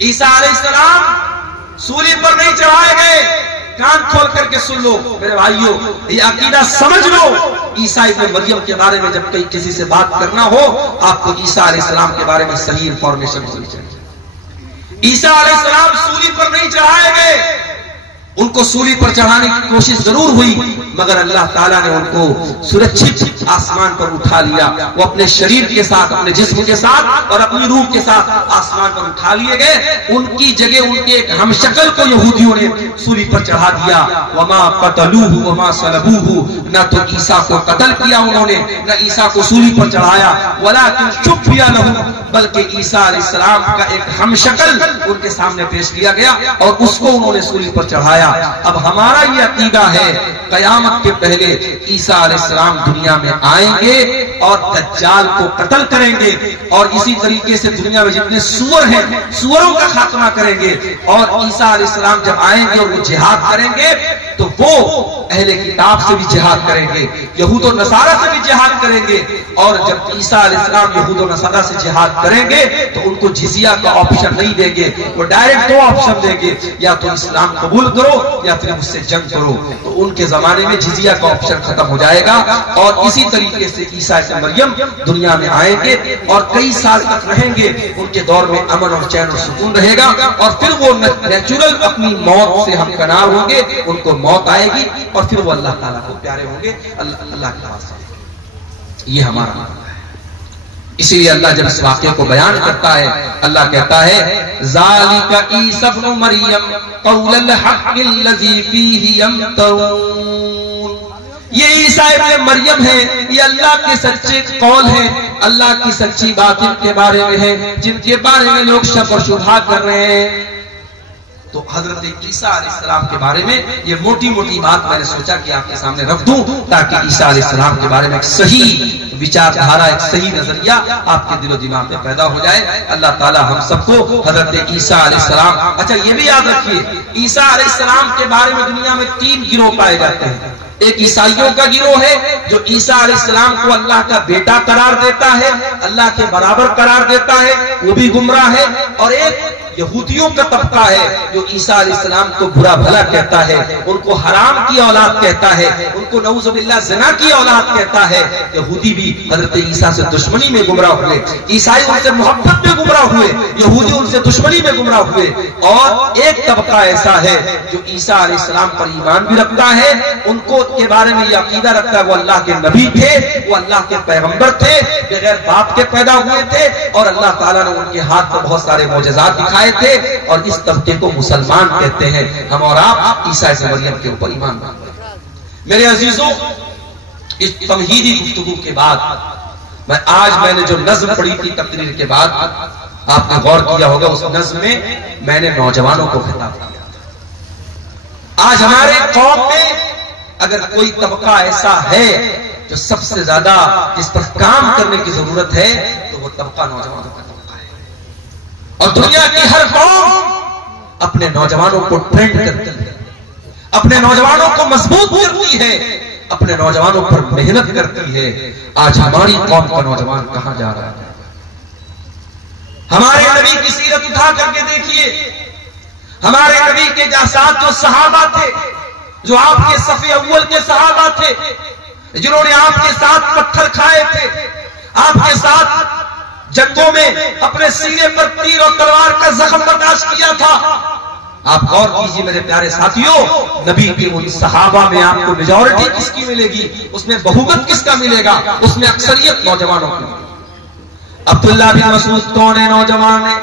عیسیٰ علیہ السلام سولی پر نہیں چڑھائے گئے. کان کھول کر کے سن لو میرے بھائیوں، یہ عقیدہ سمجھ لو. عیسیٰ ابن مریم کے بارے میں جب کسی سے بات کرنا ہو، آپ کو عیسیٰ علیہ السلام کے بارے میں صحیح انفارمیشن ہونی چاہیے. عیسیٰ علیہ السلام سولی پر نہیں چڑھائے گئے. ان کو سولی پر چڑھانے کی کوشش ضرور ہوئی، مگر اللہ تعالیٰ نے ان کو سرکشت آسمان پر اٹھا لیا. وہ اپنے شریر کے ساتھ، اپنے جسم کے ساتھ اور اپنی روح کے ساتھ آسمان پر اٹھا لیے گئے. ان کی جگہ ان کے ایک ہم شکل کو یہودیوں نے سولی پر چڑھا دیا. وما قتلوہ وما صلبوہ، نہ تو عیسیٰ کو قتل کیا انہوں نے، نہ عیسیٰ کو سولی پر چڑھایا. ولکن شبیہ لہ، بلکہ عیسیٰ علیہ السلام کا ایک ہم شکل ان کے سامنے پیش کیا گیا اور اس کو انہوں نے سولی پر چڑھایا. اب ہمارا یہ عقیدہ ہے قیامت کے پہلے عیسیٰ علیہ السلام دنیا میں آئیں گے اور دجال کو قتل کریں گے، اور اسی طریقے سے دنیا میں جتنے سور ہیں سوروں کا خاتمہ کریں گے. اور عیسیٰ علیہ السلام جب آئیں گے اور وہ جہاد کریں گے تو وہ اہل کتاب سے بھی جہاد کریں گے، یہود و نصارہ سے بھی جہاد کریں گے. اور جب عیسیٰ علیہ السلام یہود و نصارہ سے جہاد کریں گے تو ان کو جزیہ کا آپشن نہیں دیں گے. وہ ڈائریکٹ دو آپشن دیں گے، یا تو اسلام قبول کرو یا پھر اس سے جنگ کرو. تو ان کے زمانے میں جزیہ کا آپشن ختم ہو جائے گا. اور اسی طریقے سے عیسیٰ ابن مریم دنیا میں آئیں گے اور کئی سال تک رہیں گے. ان کے دور میں امن اور چین اور سکون رہے گا، اور پھر وہ نیچرل اپنی موت سے ہمکنار ہوں گے. ان کو موت آئے گی اور پھر وہ اللہ تعالیٰ کو پیارے ہوں گے اللہ کے واسطے. یہ ہمارا ماننا ہے. اسی لیے اللہ جب اس واقعے کو بیان کرتا ہے، اللہ کہتا ہے ذالک عیسی ابن مریم قول الحق الذی فیہ یمترون. یہ عیسیٰ ابن مریم ہے، یہ اللہ کے سچے قول ہیں، اللہ کی سچی باطن کے بارے میں ہے جن کے بارے میں لوگ شک و شبہہ کر رہے ہیں. تو حضرت عیسیٰ علیہ السلام کے بارے میں یہ موٹی موٹی بات میں نے سوچا کہ آپ کے سامنے رکھ دوں، تاکہ عیسیٰ علیہ السلام کے بارے میں ایک صحیح وچار دھارا، ایک صحیح نظریہ آپ کے دل و دماغ میں پیدا ہو جائے. اللہ تعالی ہم سب کو حضرت عیسیٰ علیہ السلام، اچھا یہ بھی یاد رکھیے عیسیٰ علیہ السلام کے بارے میں دنیا میں 3 گروہ پائے جاتے ہیں. ایک عیسائیوں کا گروہ ہے جو عیسیٰ علیہ السلام کو اللہ کا بیٹا قرار دیتا ہے، اللہ کے برابر قرار دیتا ہے، وہ بھی گمراہ ہے. اور ایک یہودیوں کا طبقہ ہے جو عیسیٰ علیہ السلام کو برا بھلا کہتا ہے، ان کو حرام کی اولاد کہتا ہے، ان کو نعوذ باللہ زنا کی اولاد کہتا ہے. یہودی بھی حضرت عیسیٰ سے دشمنی میں گمراہ ہوئے، عیسائی ان سے محبت میں گمراہ ہوئے، یہودی ان سے دشمنی میں گمراہ ہوئے. اور ایک طبقہ ایسا ہے جو عیسیٰ علیہ السلام پر ایمان بھی رکھتا ہے، ان کو کے بارے میں یہ عقیدہ رکھتا ہے وہ اللہ کے نبی تھے، وہ اللہ کے پیغمبر تھے، بغیر باپ کے پیدا ہوئے تھے، اور اللہ تعالیٰ نے ان کے ہاتھ میں بہت سارے معجزات دکھائے تھے. اور اس طبقے کو مسلمان کہتے ہیں. ہم اور آپ عیسیٰ ابن مریم کے اوپر ایمان رکھتے ہیں. میرے عزیزوں، اس تمہیدی گفتگو کے بعد میں نے جو نظم پڑھی تھی تقریر کے بعد، آپ نے غور کیا ہوگا اس نظم میں نے نوجوانوں کو خطاب کیا. آج ہمارے قوم میں اگر کوئی طبقہ ایسا ہے جو سب سے زیادہ جس پر کام کرنے کی ضرورت ہے تو وہ طبقہ نوجوانوں کا طبقہ ہے. اور دنیا کی ہر قوم اپنے نوجوانوں کو ٹرینڈ کرتی ہے، اپنے نوجوانوں کو مضبوط کرتی ہے، اپنے نوجوانوں پر محنت کرتی ہے. آج ہماری قوم کا نوجوان کہاں جا رہا ہے؟ ہمارے نبی کی سیرت اٹھا کر کے دیکھیے. ہمارے نبی کے ساتھ جو صحابہ تھے، جو آپ کے صف اول کے صحابہ تھے، جنہوں نے آپ کے ساتھ پتھر کھائے تھے، آپ کے ساتھ جنگوں میں اپنے سینے پر تیر اور تلوار کا زخم برداشت کیا تھا. آپ غور کیجیے میرے پیارے ساتھیوں، نبی کے ان صحابہ میں آپ کو میجورٹی کس کی ملے گی؟ اس میں بہوگت کس کا ملے گا؟ اس میں اکثریت نوجوانوں کی. عبداللہ بن مسعود کون ہے؟ نوجوان ہے.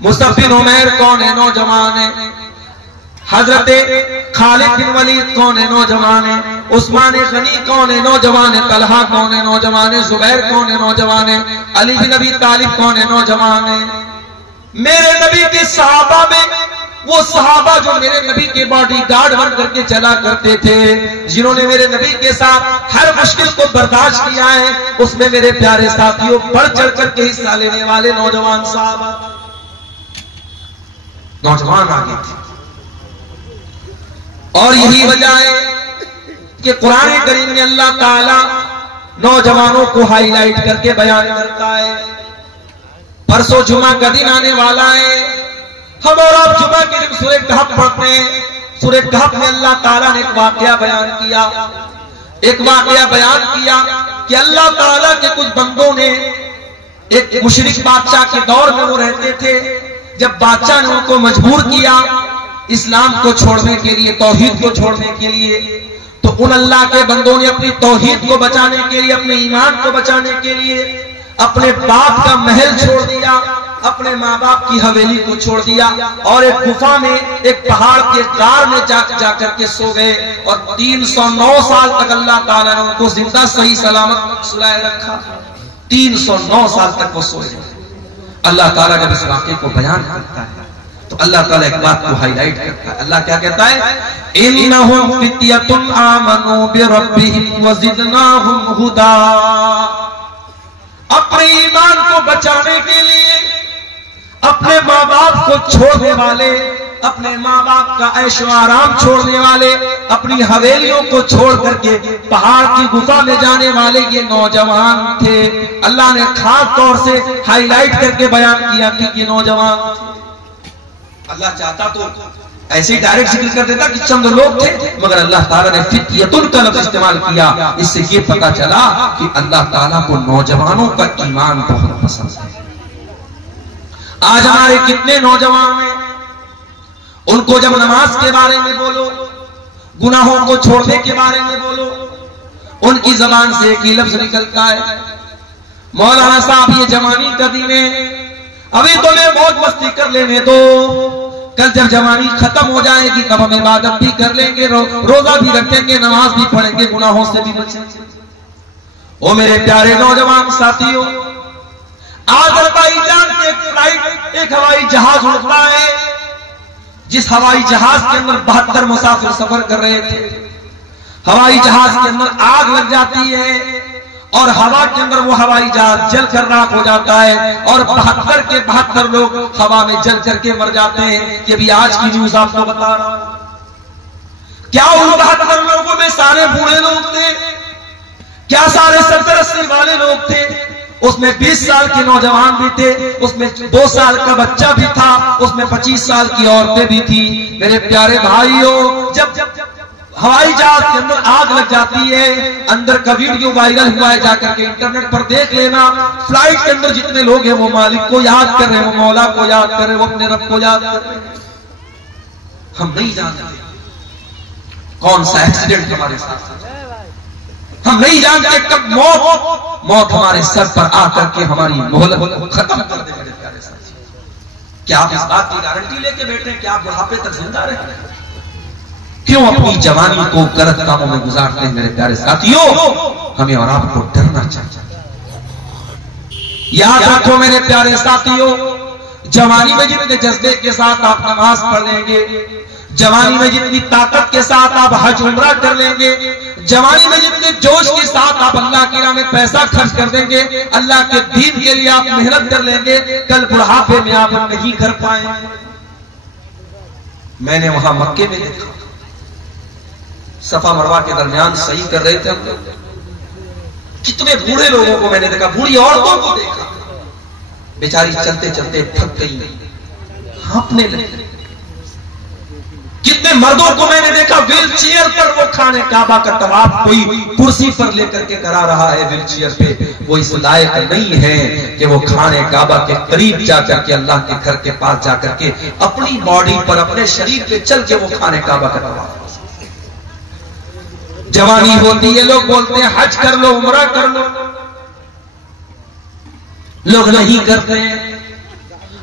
مصعب بن عمیر کون ہے؟ نوجوان ہے. حضرت خالد بن ولید کون ہے؟ نوجوان ہے. عثمان غنی کون ہے؟ نوجوان ہے. طلحہ کون ہے؟ نوجوان ہے. زبیر کون ہے؟ نوجوان ہے. علی بن ابی طالب کون ہے؟ نوجوان ہے. میرے نبی کے صحابہ میں وہ صحابہ جو میرے نبی کے باڈی گارڈ بن کر کے چلا کرتے تھے، جنہوں نے میرے نبی کے ساتھ ہر مشکل کو برداشت کیا ہے، اس میں میرے پیارے ساتھیوں بڑھ چڑھ کر کے حصہ لینے والے نوجوان صحابہ، نوجوان آگے تھے. اور یہی وجہ ہے کہ قرآن کریم میں اللہ تعالی نوجوانوں کو ہائی لائٹ کر کے بیان کرتا ہے. پرسوں جمعہ کا دن آنے والا ہے، ہم اور آپ جمعہ کے دن سورہ کہف پڑھتے ہیں. سورہ کہف میں اللہ تعالیٰ نے ایک واقعہ بیان کیا کہ اللہ تعالیٰ کے کچھ بندوں نے ایک مشرک بادشاہ کے دور میں وہ رہتے تھے. جب بادشاہ نے ان کو مجبور کیا اسلام کو چھوڑنے کے لیے, توحید کو چھوڑنے کے لیے, تو ان اللہ کے بندوں نے اپنی توحید کو بچانے کے لیے, اپنے ایمان کو بچانے کے لیے اپنے باپ کا محل چھوڑ دیا, اپنے ماں باپ کی حویلی کو چھوڑ دیا اور ایک گفا میں, ایک پہاڑ کے غار میں جا کر کے سو گئے. اور 309 سال تک اللہ تعالیٰ نے ان کو زندہ صحیح سلامت سلائے رکھا. 309 سال تک وہ سوئے. اللہ تعالیٰ جب اس واقعے کو بیان کرتا ہے تو اللہ تعالیٰ ایک بات کو ہائی لائٹ کرتا ہے. اللہ کیا کہتا ہے؟ اِنَّهُمْ فِتْيَةٌ آمَنُوا بِرَبِّهِمْ وَزِدْنَاهُمْ هُدًى. اپنے ایمان کو بچانے کے لیے اپنے ماں باپ کو چھوڑنے والے, اپنے ماں باپ کا عیش و آرام چھوڑنے والے, اپنی حویلیوں کو چھوڑ کر کے پہاڑ کی گفا میں جانے والے یہ نوجوان تھے. اللہ نے خاص طور سے ہائی لائٹ کر کے بیان کیا کہ یہ نوجوان تھے. اللہ چاہتا تو ایسے ہی ڈائریکٹ ذکر کر دیتا کہ چند لوگ تھے, مگر اللہ تعالیٰ نے فتیتن کا لفظ استعمال کیا. اس سے یہ پتا چلا کہ اللہ تعالیٰ کو نوجوانوں کا ایمان بہت پسند ہے. آج ہمارے کتنے نوجوان ہیں, ان کو جب نماز کے بارے میں بولو, گناہوں کو چھوڑنے کے بارے میں بولو, ان کی زبان سے ایک ہی لفظ نکلتا ہے, مولانا صاحب یہ جوانی کا دن ہے, ابھی تو میں موج مستی کر لینے دو, کل جب جوانی ختم ہو جائے گی تب ہم عبادت بھی کر لیں گے, روزہ بھی رکھیں گے, نماز بھی پڑھیں گے, گناہوں سے بھی بچیں گے. او میرے پیارے نوجوان ساتھیوں, آذربائیجان سے ایک فلائٹ, ایک ہوائی جہاز اڑتا ہے, جس ہوائی جہاز کے اندر 72 مسافر سفر کر رہے تھے. ہوائی جہاز کے اندر آگ لگ جاتی ہے اور ہوا کے اندر وہ ہوائی جہاز جل کر راکھ ہو جاتا ہے اور 72 کے 72 لوگ ہوا میں جل کر کے مر جاتے ہیں. یہ بھی آج کی نیوز آپ کو بتا رہا ہوں. کیا ان 72 لوگوں میں سارے بوڑھے لوگ تھے؟ کیا سارے 70-80 والے لوگ تھے؟ اس میں 20 سال کے نوجوان بھی تھے, اس میں 2 سال کا بچہ بھی تھا, اس میں 25 سال کی عورتیں بھی تھی. میرے پیارے بھائیوں, جب ہوائی جہاز کے اندر آگ لگ جاتی ہے, اندر کا ویڈیو وائرل ہوا ہے, جا کر کے انٹرنیٹ پر دیکھ لینا. فلائٹ کے اندر جتنے لوگ ہیں وہ مالک کو یاد کر رہے ہیں, وہ مولا کو یاد کر رہے ہیں, وہ اپنے رب کو یاد کر رہے ہیں. ہم نہیں جانتے کون سا ایکسیڈنٹ ہمارے ساتھ ہے, ہم نہیں جانتے کب موت ہمارے سر پر آ کر کے ہماری مہلت ختم کر دے. میرے پیارے ساتھی, کیا آپ اس بات کی گارنٹی لے کے بیٹھے ہیں کہ آپ بڑھاپے تک زندہ رہیں؟ کیوں اپنی جوانی کو غلط کاموں میں گزارتے ہیں؟ میرے پیارے ساتھیوں, ہمیں اور آپ کو ڈرنا چاہیے. یاد رکھو میرے پیارے ساتھیوں, جوانی میں جتنے جذبے کے ساتھ آپ نماز پڑھ لیں گے, جوانی میں جتنی طاقت کے ساتھ آپ حج عمرہ کر لیں گے, جوانی میں جتنے جوش کے ساتھ آپ اللہ کی راہ میں پیسہ خرچ کر دیں گے, اللہ کے دین کے لیے آپ محنت کر لیں گے, کل بڑھاپے میں آپ نہیں کر پائیں. میں نے وہاں مکے میں دیکھا, صفا مروہ کے درمیان صحیح کر رہے تھے ہم لوگ, کتنے بوڑھے لوگوں کو میں نے دیکھا, بوڑھی عورتوں کو دیکھا, بیچاری چلتے چلتے تھک گئی, ہانپنے لگی. کتنے مردوں کو میں نے دیکھا ویل چیئر پر وہ خانے کعبہ کا طواف کوئی کرسی پر لے کر کے کرا رہا ہے ویل چیئر پہ. وہ اس لائق نہیں ہے کہ وہ خانے کعبہ کے قریب جا کر کے اللہ کے گھر کے پاس جا کر کے اپنی باڈی پر, اپنے شریر پہ چل کے وہ خانے کعبہ کا طواف. جوانی ہوتی ہے, لوگ بولتے ہیں حج کر لو, عمرہ کر لو, لوگ نہیں کرتے ہیں.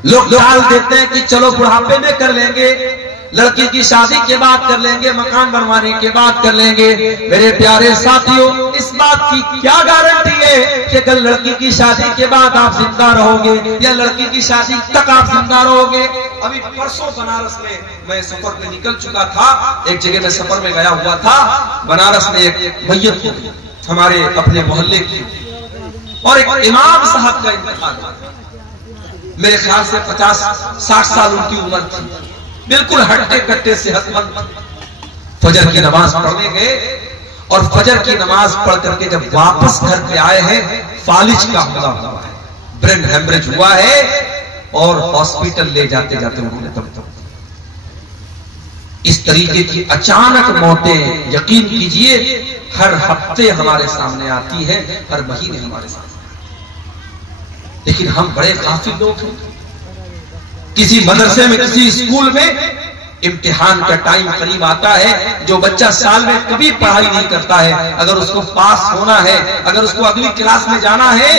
لوگ ٹال دیتے ہیں کہ چلو بڑھاپے میں کر لیں گے, لڑکی کی شادی کے بعد کر لیں گے, مکان بنوانے کے بعد کر لیں گے. میرے پیارے ساتھیوں, اس بات کی کیا گارنٹی ہے کہ کل لڑکی کی شادی کے بعد آپ زندہ رہو گے یا لڑکی کی شادی تک آپ زندہ رہو گے؟ ابھی پرسوں بنارس میں سفر میں نکل چکا تھا, ایک جگہ میں سفر میں گیا ہوا تھا. بنارس میں ایک میت تھی ہمارے اپنے محلے کی, اور ایک امام صاحب کا انتقال. میرے خیال سے 50-60 سال ان کی عمر تھی, بالکل ہٹے کٹے صحت مند. فجر کی نماز پڑھنے گئے اور فجر کی نماز پڑھ کر کے جب واپس گھر پہ آئے ہیں, فالج کا حملہ ہوا ہے, برین ہیمریج ہوا ہے, اور ہاسپٹل لے جاتے جاتے انہوں نے تب اس طریقے کی اچانک موتیں یقین کیجئے ہر ہفتے ہمارے سامنے آتی ہے، ہر مہینے ہمارے سامنے، لیکن ہم بڑے غافل لوگ ہیں۔ کسی مدرسے میں، کسی اسکول میں امتحان کا ٹائم قریب آتا ہے، جو بچہ سال میں کبھی پڑھائی نہیں کرتا ہے، اگر اس کو پاس ہونا ہے، اگر اس کو اگلی کلاس میں جانا ہے،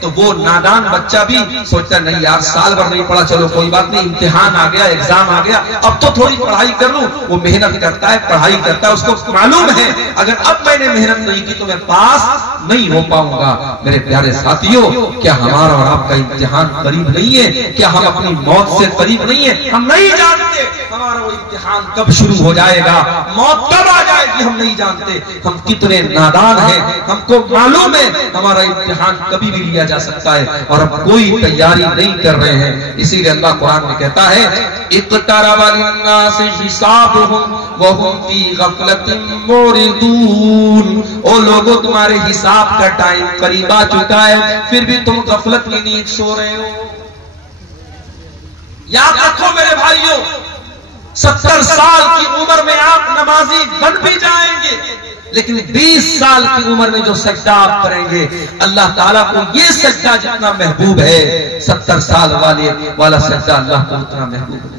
تو وہ نادان بچہ بھی سوچتا نہیں یار سال بھر نہیں پڑھا، چلو کوئی بات نہیں، امتحان آ گیا، ایگزام آ گیا، اب تو تھوڑی پڑھائی کر لوں۔ وہ محنت کرتا ہے، پڑھائی کرتا ہے، اس کو معلوم ہے اگر اب میں نے محنت نہیں کی تو میں پاس نہیں ہو پاؤں گا۔ میرے پیارے ساتھیوں، کیا ہمارا اور آپ کا امتحان قریب نہیں ہے؟ کیا ہم اپنی موت سے قریب نہیں ہیں؟ ہم نہیں جانتے ہمارا وہ امتحان کب شروع ہو جائے گا، موت کب آ جائے گی، ہم نہیں جانتے۔ ہم کتنے نادان ہیں، ہم کو معلوم ہے ہمارا امتحان کبھی بھی لیا جا سکتا ہے، اور ہم کوئی تیاری نہیں کر رہے ہیں۔ اسی لیے اللہ قرآن میں کہتا ہے اقترب للناس حسابهم وهم في غفلة معرضون، او لوگوں تمہارے حساب کا ٹائم قریب آ چکا ہے، پھر بھی تم غفلت کی نیند سو رہے ہو۔ یاد رکھو میرے بھائیوں، 70 سال کی عمر میں آپ نمازی بن بھی جائیں گے، لیکن 20 سال کی عمر میں جو سجدہ آپ کریں گے اللہ تعالیٰ کو یہ سجدہ جتنا محبوب ہے، 70 سال والا سجدہ اللہ کو اتنا محبوب ہے۔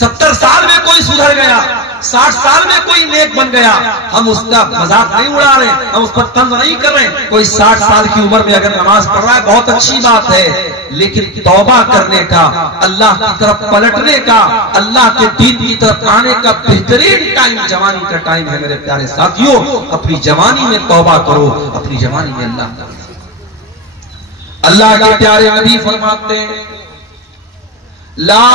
70 سال میں کوئی سدھر گیا، 60 سال میں کوئی نیک بن گیا، ہم اس کا مذاق نہیں اڑا رہے، ہم اس پر طنز نہیں کر رہے۔ کوئی 60 سال کی عمر میں اگر نماز پڑھ رہا ہے بہت اچھی بات ہے، لیکن توبہ کرنے کا، اللہ کی طرف پلٹنے کا، اللہ کے دین کی طرف آنے کا بہترین ٹائم جوانی کا ٹائم ہے۔ میرے پیارے ساتھیوں، اپنی جوانی میں توبہ کرو، اپنی جوانی میں اللہ کے پیارے نبی فرماتے ہیں لا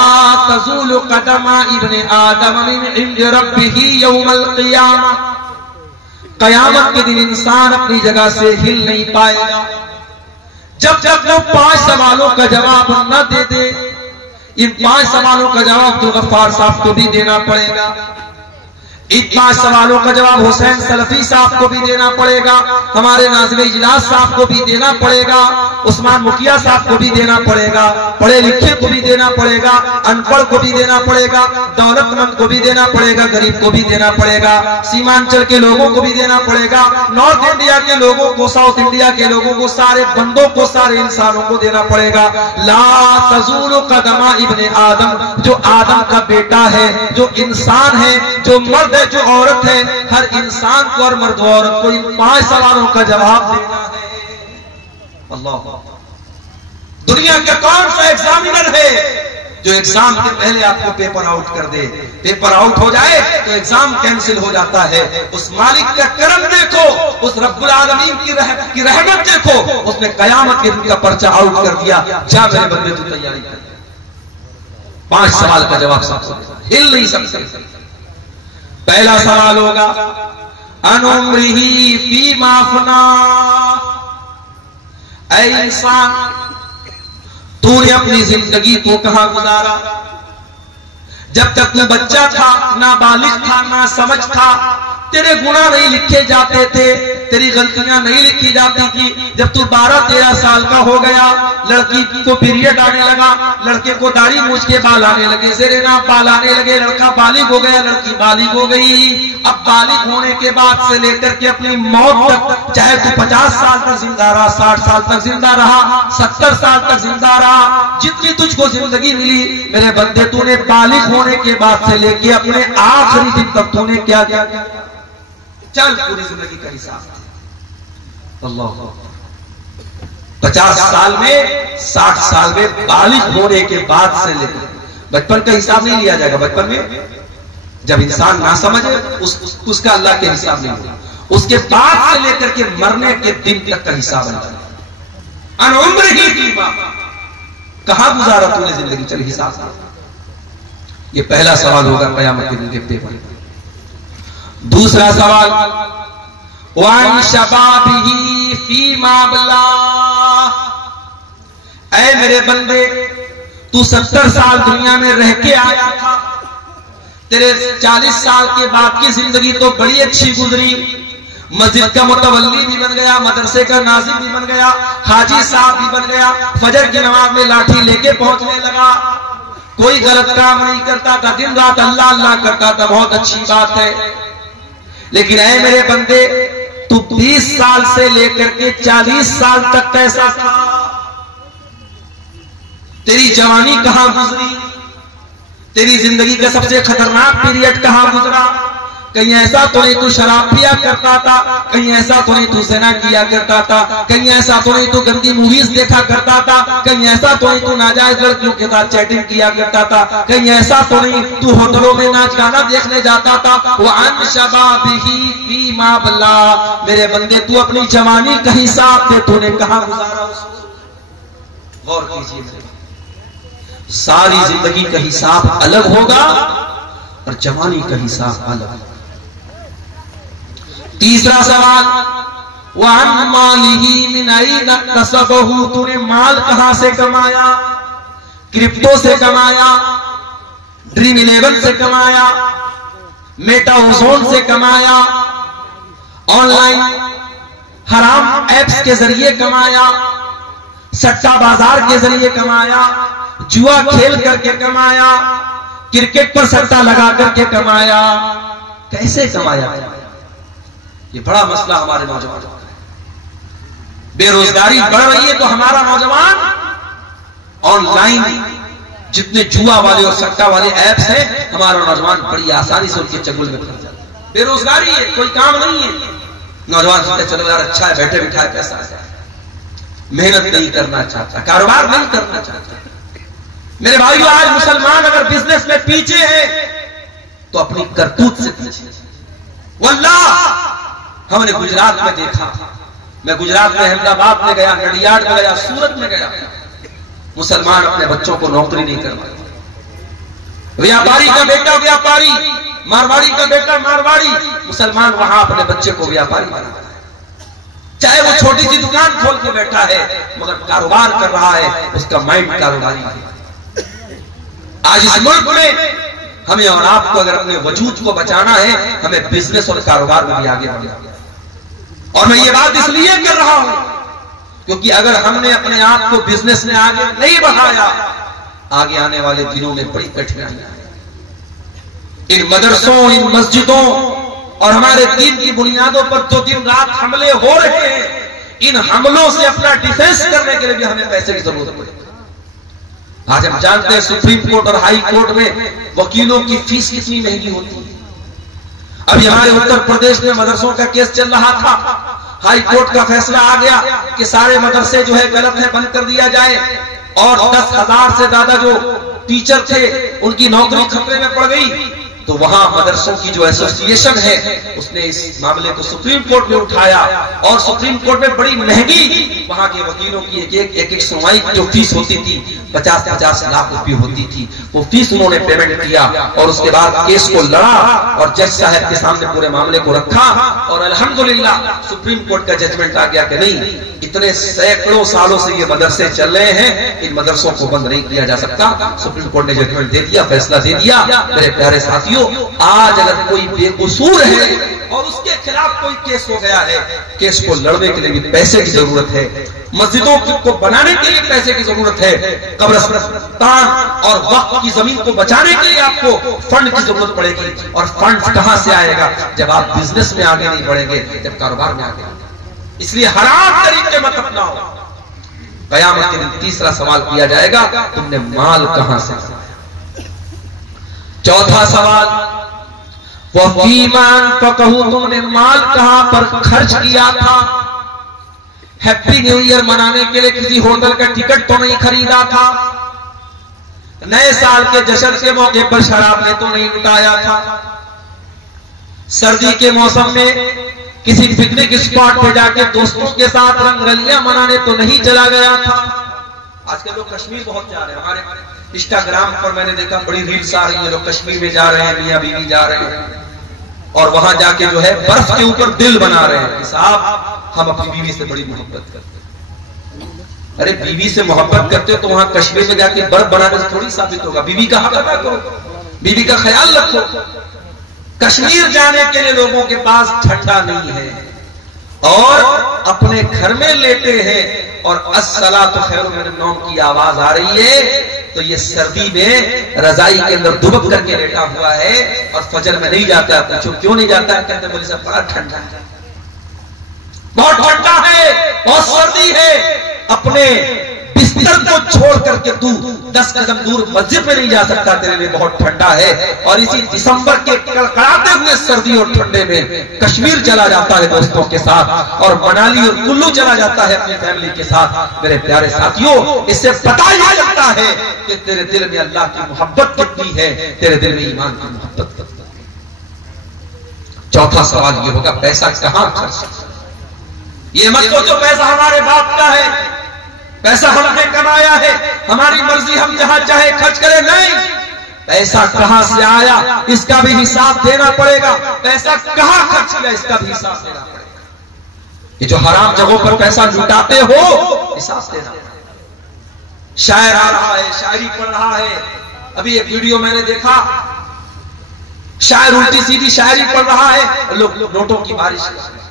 تزول قدم ابن آدم من عند ربه یوم القیامہ، قیامت کے دن انسان اپنی جگہ سے ہل نہیں پائے گا جب تک وہ 5 سوالوں کا جواب نہ دے دے۔ ان 5 سوالوں کا جواب تو غفار صاحب کو بھی دینا پڑے گا، ان 5 سوالوں کا جواب حسین سلفی صاحب کو بھی دینا پڑے گا، ہمارے ناظم اجلاس صاحب کو بھی دینا پڑے گا، عثمان مکھیا صاحب کو بھی دینا پڑے گا، پڑھے لکھے کو بھی دینا پڑے گا، ان پڑھ کو بھی دینا پڑے گا، دولت مند کو بھی دینا پڑے گا، غریب کو بھی دینا پڑے گا، سیمانچل کے لوگوں کو بھی دینا پڑے گا، نارتھ انڈیا کے لوگوں کو، ساؤتھ انڈیا کے لوگوں کو، سارے بندوں کو، سارے انسانوں کو دینا پڑے گا۔ لا تزول قدم ابن آدم، جو آدم کا بیٹا ہے، جو انسان ہے، جو مرد ہے، جو عورت ہے، ہر انسان کو اور مرد و عورت کو ان 5 سوالوں کا جواب دینا ہے۔ اللہ، دنیا کا کون سا ایگزامینر ہے جو ایگزام کے پہلے آپ کو پیپر آؤٹ کر دے؟ پیپر آؤٹ ہو جائے تو ایگزام کینسل ہو جاتا ہے۔ اس مالک کا کرم دیکھو، اس رب العالمین کی رحمت دیکھو، اس نے قیامت کے دن کا پرچہ آؤٹ کر دیا، جا میرے بندے تو تیاری کر۔ 5 سوال کا جواب سب ہل نہیں سکتے۔ پہلا سوال ہوگا ان عمرہ فیما افنا، اے انسان تو نے اپنی زندگی کو کہاں گزارا؟ جب تک تو بچہ تھا، نابالغ تھا، نہ سمجھ تھا، تیرے گناہ نہیں لکھے جاتے تھے، تیری غلطیاں نہیں لکھی جاتی تھی۔ جب تو 12-13 سال کا ہو گیا، لڑکی کو پیریڈ آنے لگا، لڑکے کو داڑھی مونچھ کے بال آنے لگے، زیر ناف بال آنے لگے، لڑکا بالغ ہو گیا، لڑکی بالغ ہو گئی۔ اب بالغ ہونے کے بعد سے لے کر کے اپنی موت تک، چاہے تو 50 سال تک زندہ رہا، 60 سال تک زندہ رہا، 70 سال تک زندہ رہا، جتنی تجھ کو زندگی ملی میرے بندے، تو نے بالغ ہونے کے بعد سے لے کے اپنے آخری دن تک تو نے کیا کیا؟ چل پوری زندگی کا حساب۔ اللہ، 50 سال میں، 60 سال میں بالغ ہونے کے بعد سے لے کر بچپن کا حساب نہیں لیا جائے گا۔ بچپن میں جب انسان نہ سمجھے اس کا اللہ کے حساب نہیں ہوگا، اس کے بعد سے لے کر کے مرنے کے دن تک کا حساب ہے۔ ان عمر ہی فیما، کہاں گزارا تو نے زندگی؟ چل حساب۔ یہ پہلا سوال ہوگا قیامت کے دن کے پیپر۔ دوسرا سوال وَعَنْ شَبَابِهِ فِيمَا بَلَاهُ، اے میرے بندے تو 70 سال دنیا میں رہ کے آیا تھا، تیرے 40 سال کے بعد کی زندگی تو بڑی اچھی گزری، مسجد کا متولی بھی بن گیا، مدرسے کا ناظم بھی بن گیا، حاجی صاحب بھی بن گیا، فجر کی نماز میں لاٹھی لے کے پہنچنے لگا، کوئی غلط کام نہیں کرتا تھا، دن رات اللہ اللہ کرتا تھا، بہت اچھی بات ہے۔ لیکن اے میرے بندے، تو 20 سال سے لے کر کے 40 سال تک کیسا تھا؟ تیری جوانی کہاں گزری؟ تیری زندگی کا سب سے خطرناک پیریڈ کہاں گزرا؟ کہیں ایسا تو نہیں تو شراب پیا کرتا تھا، کہیں ایسا تو نہیں تو زنا کیا کرتا تھا، کہیں ایسا تو نہیں تو گندی موویز دیکھا کرتا تھا، کہیں ایسا تو نہیں تو ناجائز لڑکیوں کے ساتھ چیٹنگ کیا کرتا تھا، کہیں ایسا تو نہیں تو ہوٹلوں میں ناچ گانا دیکھنے جاتا تھا۔ وَعَنْ شَبَابِهِ فِيمَا بَلَّا، میرے بندے تو اپنی جوانی کا حساب دے، تو نے کہاں گزارا اس کو؟ غور کیجیے، ساری زندگی کا حساب الگ ہوگا اور جوانی کا حساب الگ۔ تیسرا سوال، وَعَنْ مَالِهِ مِنْ أَيْنَ اكْتَسَبَهُ، تو نے مال کہاں سے کمایا؟ کرپٹو سے کمایا، ڈریم 11 سے کمایا، میٹا اوزون سے کمایا، آن لائن حرام ایپس کے ذریعے کمایا، سٹا بازار کے ذریعے کمایا، جوا کھیل کر کے کمایا، کرکٹ پر سٹا لگا کر کے کمایا، کیسے کمایا؟ یہ بڑا مسئلہ ہمارے نوجوان کا ہے۔ بے روزگاری بڑھ رہی ہے تو ہمارا نوجوان آن لائن جتنے جوا والے اور سٹا والے ایپس ہیں، ہمارا نوجوان بڑی آسانی سے ان کے چنگل میں پھنس جاتا ہے۔ بے روزگاری ہے، کوئی کام نہیں ہے، نوجوان سوچتے چلو یار اچھا ہے، بیٹھے بٹھائے پیسہ ہے، محنت نہیں کرنا چاہتا، کاروبار نہیں کرنا چاہتا۔ میرے بھائیو، آج مسلمان اگر بزنس میں پیچھے ہے تو اپنی کرتوت سے پیچھے ہے۔ واللہ ہم نے گجرات میں دیکھا، میں گجرات میں احمد آباد میں گیا، نڈیاڈ میں گیا، سورت میں گیا، مسلمان اپنے بچوں کو نوکری نہیں کرواتے، ویاپاری کا بیٹا ویاپاری، مارواڑی کا بیٹا مارواڑی، مسلمان وہاں اپنے بچے کو ویاپاری بناتا ہے، چاہے وہ چھوٹی سی دکان کھول کے بیٹھا ہے مگر کاروبار کر رہا ہے، اس کا مائنڈ کاروباری ہے۔ آج اس ملک میں ہمیں اور آپ کو اگر اپنے وجود کو بچانا ہے، ہمیں بزنس اور کاروبار میں بھی آگے بڑھنا ہے۔ اور میں یہ بات اس لیے کر رہا ہوں کیونکہ اگر ہم نے اپنے آپ کو بزنس میں آگے نہیں بڑھایا، آگے آنے والے دنوں میں بڑی کٹھنائیاں ہیں۔ ان مدرسوں، ان مسجدوں اور ہمارے دین کی بنیادوں پر جو دن رات حملے ہو رہے ہیں، ان حملوں سے اپنا ڈیفینس کرنے کے لیے بھی ہمیں پیسے کی ضرورت پڑے گی۔ آج ہم جانتے ہیں سپریم کورٹ اور ہائی کورٹ میں وکیلوں کی فیس کتنی مہنگی ہوتی ہے۔ ابھی ہمارے اتر پردیش میں مدرسوں کا کیس چل رہا تھا، ہائی کورٹ کا فیصلہ آ گیا کہ سارے مدرسے جو ہے غلط ہے، بند کر دیا جائے، اور 10,000 سے زیادہ جو ٹیچر تھے ان کی نوکری خطرے میں پڑ گئی۔ تو وہاں مدرسوں کی جو ایسوسی ایشن ہے اس نے اس معاملے کو سپریم کورٹ میں اٹھایا، اور سپریم کورٹ میں بڑی مہنگی وہاں کے وکیلوں کی ایک سنوائی کی جو فیس ہوتی تھی 50-50 لاکھ روپے ہوتی تھی، وہ فیس انہوں نے پیمنٹ کیا، اور اس کے بعد کیس کو لڑا اور جج صاحب کے سامنے پورے معاملے کو رکھا، اور الحمدللہ سپریم کورٹ کا ججمنٹ آ گیا کہ نہیں، اتنے سینکڑوں سالوں سے یہ مدرسے چل رہے ہیں، ان مدرسوں کو بند نہیں کیا جا سکتا۔ سپریم کورٹ نے ججمنٹ دے دیا، فیصلہ دے دیا۔ میرے پیارے ساتھیوں، آج اگر کوئی بے قصور ہے اور اس کے خلاف کوئی کیس ہو گیا ہے، کیس کو لڑنے کے لیے بھی پیسے کی ضرورت ہے، مسجدوں کو بنانے کے لیے پیسے کی ضرورت ہے، قبرستان اور وقف کی زمین کو بچانے کے لیے آپ کو فنڈ کی ضرورت پڑے گی، اور فنڈ کہاں سے آئے گا جب آپ بزنس میں آگے نہیں بڑھیں گے، جب کاروبار میں آگے آگے۔ اس لیے حرام طریقے مت اپناؤ۔ قیامت کے دن تیسرا سوال کیا جائے گا، تم نے مال کہاں سے کمایا؟ چوتھا سوال، وَفِيمَا أَنفَقَهُ، تم نے مال کہاں پر خرچ کیا تھا؟ ہیپی نیو ایئر منانے کے لیے کسی ہوٹل کا ٹکٹ تو نہیں خریدا تھا، نئے سال کے جشن کے موقع پر شراب نے تو نہیں لٹایا تھا، سردی کے موسم میں کسی پکنک اسپاٹ پہ جا کے دوستوں کے ساتھ رنگ رلیاں منانے تو نہیں چلا گیا تھا۔ آج کل لوگ کشمیر بہت جا رہے ہیں، ہمارے انسٹاگرام پر میں نے دیکھا بڑی ریلز آ رہی ہیں، لوگ کشمیر میں جا رہے ہیں، میاں بیوی جا رہے ہیں، اور وہاں جا کے جو ہے برف کے اوپر دل بنا رہے ہیں۔ صاحب، ہم اپنی بیوی سے بڑی محبت کرتے ہیں، ارے بیوی سے محبت کرتے ہو تو وہاں کشمیر میں جا کے برف بنانے سے تھوڑی ثابت ہوگا۔ بیوی کا حق ادا کرو، بیوی کا خیال رکھو۔ کشمیر جانے کے لیے لوگوں کے پاس ٹھنڈا نہیں ہے، اور اپنے گھر میں لیٹے ہیں اور الصلاۃ خیر من النوم کی آواز آ رہی ہے، تو یہ سردی میں رضائی کے اندر دبک کر کے لیٹا ہوا ہے اور فجر میں نہیں جاتا. پوچھو کیوں نہیں جاتا ہے؟ کہتے ہیں مولوی صاحب بڑا ٹھنڈا ہے، بہت ٹھنڈا ہے، بہت سردی ہے. اپنے بستر کو چھوڑ کر کے تو 10 قدم دور مسجد میں نہیں جا سکتا، تیرے لیے بہت ٹھنڈا ہے. اور اسی دسمبر کے کڑکڑاتے ہوئے سردی اور ٹھنڈے میں کشمیر چلا جاتا ہے دوستوں کے ساتھ، اور منالی اور کلو چلا جاتا ہے اپنی فیملی کے ساتھ. میرے پیارے ساتھیوں، اس سے پتہ ہی چلتا ہے کہ تیرے دل میں اللہ کی محبت کتنی ہے، تیرے دل میں ایمان کی محبت کتنی ہے. چوتھا سوال یہ ہوگا، پیسہ کہاں خرچ؟ یہ مت سوچو پیسہ ہمارے باپ کا ہے، پیسہ ہم نے کمایا ہے، ہماری مرضی ہم جہاں چاہے خرچ کریں. نہیں، پیسہ کہاں سے آیا اس کا بھی حساب دینا پڑے گا. پیسہ کہاں خرچ کیا اس کا بھی حساب دینا پڑے گا. یہ جو حرام جگہوں پر پیسہ لٹاتے ہو، حساب دینا پڑے گا. شاعر آ رہا ہے، شاعری پڑھ رہا ہے. ابھی ایک ویڈیو میں نے دیکھا، شاعر الٹی سیدھی شاعری پڑھ رہا ہے، لوگ نوٹوں کی بارش کر رہے ہیں.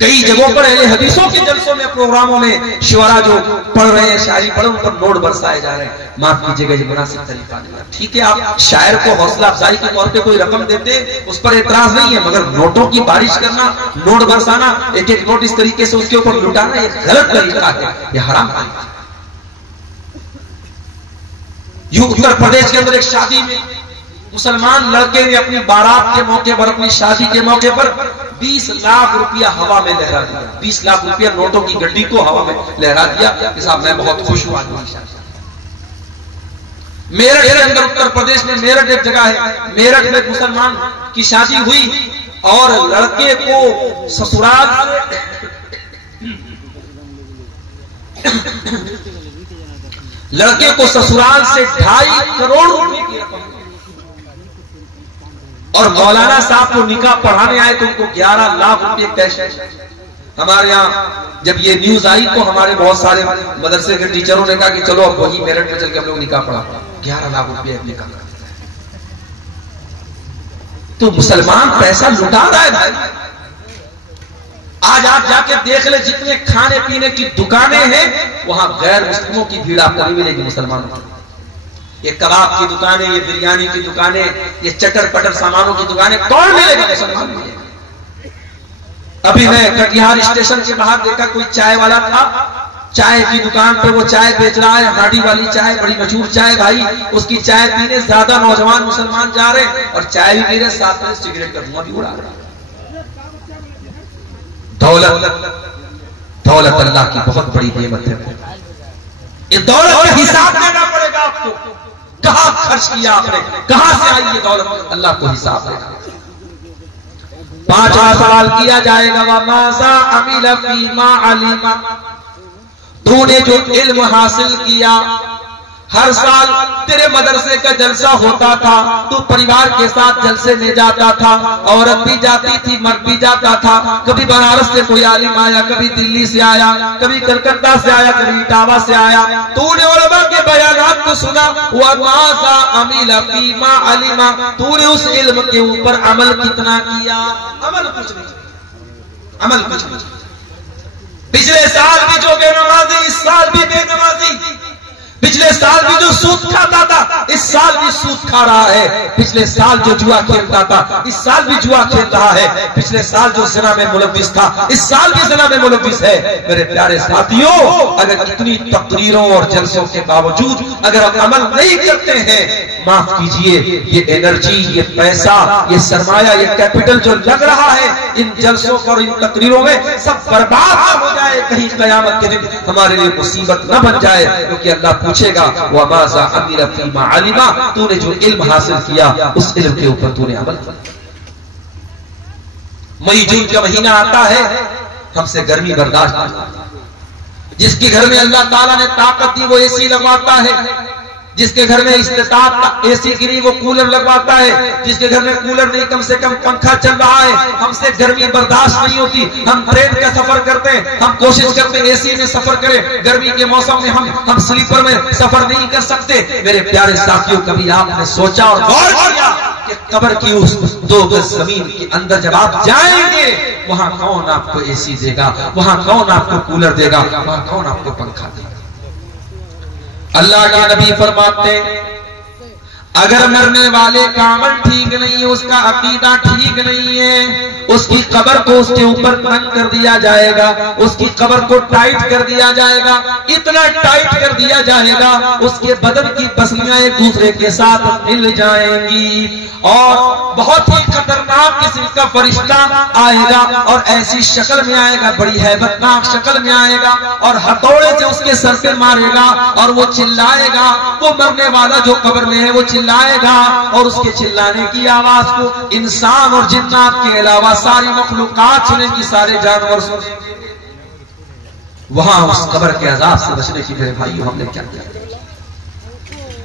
کئی جگہوں پر حدیثوں کے جلسوں میں، پروگراموں میں شعرا جو پڑھ رہے ہیں، شاعری پڑھ، ان پر نوٹ برسائے جا رہے ہیں. معاف کیجیے گا، یہ مناسب طریقہ نہیں ہے. ٹھیک ہے، آپ شاعر کو حوصلہ افزائی کے طور پہ کوئی رقم دیتے، اس پر اعتراض نہیں ہے، مگر نوٹوں کی بارش کرنا، نوٹ برسانا، ایک ایک نوٹ اس طریقے سے اس کے اوپر لٹانا، یہ غلط طریقہ ہے، یہ حرام طریقہ ہے. یوں اتر پردیش کے اندر ایک شادی میں مسلمان لڑکے نے اپنی بارات کے موقع پر، اپنی شادی کے موقع پر 20 لاکھ روپیہ ہوا میں لہرا دیا. 20 لاکھ روپیہ نوٹوں کی گڈی کو ہوا میں لہرا دیا کہ صاحب میں بہت خوش ہوا. میرٹھ کے اندر اتر پردیش میں میرٹھ ایک جگہ ہے، میرٹھ میں مسلمان کی شادی ہوئی اور لڑکے کو سسرال سے 2.5 کروڑ روپے کی رقم، اور مولانا صاحب کو نکاح پڑھانے آئے تو ان کو 11 لاکھ روپے کیش. ہمارے یہاں جب یہ نیوز آئی تو ہمارے بہت سارے مدرسے کے ٹیچروں نے کہا کہ چلو اب وہی میرٹھ میں چل کے ہم لوگ نکاح پڑھا. 11 لاکھ روپے نکاح کر دیتا ہے. تو مسلمان پیسہ لٹا رہا ہے بھائی. آج آپ جا کے دیکھ لیں، جتنے کھانے پینے کی دکانیں ہیں وہاں غیر مسلموں کی بھیڑ آپ کو نہیں ملے گی. مسلمانوں کی یہ کباب کی دکانیں، یہ بریانی کی دکانیں، یہ چٹر پٹر سامانوں کی دکانیں کون ملے گا؟ مسلمان ملے گا. ابھی میں کٹیہار اسٹیشن سے باہر دیکھا، کوئی چائے والا تھا، چائے کی دکان پہ وہ چائے بیچ رہا ہے، ہاڈی والی چائے، بڑی مشہور چائے بھائی. اس کی چائے پینے زیادہ نوجوان مسلمان جا رہے ہیں اور چائے بھی پی رہے، ساتھ میں سگریٹ کا دھواں بھی اڑا رہا ہے. دولت اللہ کی بہت بڑی نعمت ہے. اس دولت کا حساب دینا پڑے گا آپ کو. کہاں خرچ کیا آپ نے، کہاں سے آئی یہ دولت، اللہ کو حساب دینا. 5واں سوال کیا جائے گا، وَمَاذَا عَمِلَ فِيمَا عَلِمَ. تو نے جو علم حاصل کیا، ہر سال تیرے مدرسے کا جلسہ ہوتا تھا، تو پریوار کے ساتھ جلسے میں جاتا تھا، عورت بھی جاتی تھی، مرد بھی جاتا تھا. کبھی بنارس سے کوئی عالم آیا، کبھی دلی سے آیا، کبھی کلکتہ سے آیا، کبھی اٹاوا سے آیا. تو نے علماء کے بیانات کو سنا. وَمَاذَا عَمِلَ فِيمَا عَلِمَ. تو نے اس علم کے اوپر عمل کتنا کیا؟ عمل کچھ نہیں، عمل کچھ نہیں. پچھلے سال بھی جو بے نمازی، اس سال بھی بے نمازی. پچھلے سال بھی جو سود کھاتا تھا، اس سال بھی سود کھا رہا ہے. پچھلے سال جو جوا کھیلتا تھا، اس سال بھی جوا کھیل رہا ہے. پچھلے سال جو زنا میں ملوث تھا، اس سال بھی زنا میں ملوث ہے. میرے پیارے ساتھیوں، اگر اتنی تقریروں اور جلسوں کے باوجود اگر آپ عمل نہیں کرتے ہیں، معاف کیجئے، یہ انرجی، یہ پیسہ، یہ سرمایہ، یہ کیپٹل جو لگ رہا ہے ان جلسوں پر، ان تقریروں میں، سب برباد نہ ہو جائے، کہیں قیامت کے دن ہمارے لیے مصیبت نہ بن جائے. کیونکہ اللہ پوچھے گا، وَمَاذَا عَمِلَ فِيمَا عَلِمَ. تو نے جو علم حاصل کیا، اس علم کے اوپر تو نے عمل کیا. مئی جون کا مہینہ آتا ہے، ہم سے گرمی برداشت نہیں. جس کے گھر میں اللہ تعالیٰ نے طاقت دی وہ اے سی لگواتا ہے. جس کے گھر میں استطاعت اے سی کی نہیں وہ کولر لگواتا ہے. جس کے گھر میں کولر نہیں کم سے کم پنکھا چل رہا ہے. ہم سے گرمی برداشت نہیں ہوتی. ہم ٹرین کا سفر کرتے ہیں، ہم کوشش کرتے ہیں اے سی میں سفر کریں. گرمی کے موسم میں ہم سلیپر میں سفر نہیں کر سکتے. میرے پیارے ساتھیوں، کبھی آپ نے سوچا اور غور کیا کہ قبر کی اس 2 گز زمین کے اندر جب آپ جائیں گے، وہاں کون آپ کو اے سی دے گا، وہاں کون آپ کو کولر دے گا، وہاں کون آپ کو پنکھا دے گا؟ اللہ کے نبی فرماتے اگر مرنے والے کا عمل ٹھیک نہیں ہے، اس کا عقیدہ ٹھیک نہیں ہے، اس کی قبر کو اس کے اوپر تنگ کر دیا جائے گا، اس کی قبر کو ٹائٹ کر دیا جائے گا، اتنا ٹائٹ کر دیا جائے گا اس کے بدن کی پسلیاں ایک دوسرے کے ساتھ مل جائیں گی، اور بہت ہی خطرناک قسم کا فرشتہ آئے گا اور ایسی شکل میں آئے گا، بڑی ہیبت ناک شکل میں آئے گا اور ہتھوڑے سے اس کے سر پہ مارے گا اور وہ چلائے گا، وہ مرنے والا جو قبر میں ہے وہ چلائے گا، اور اس کے چلانے کی آواز کو انسان اور جنات کے علاوہ ساری مخلوقات سنیں گی، سارے جانور سنیں گے۔ وہاں اس قبر کے عذاب سے بچنے کی میرے بھائیو ہم نے کیا کیا؟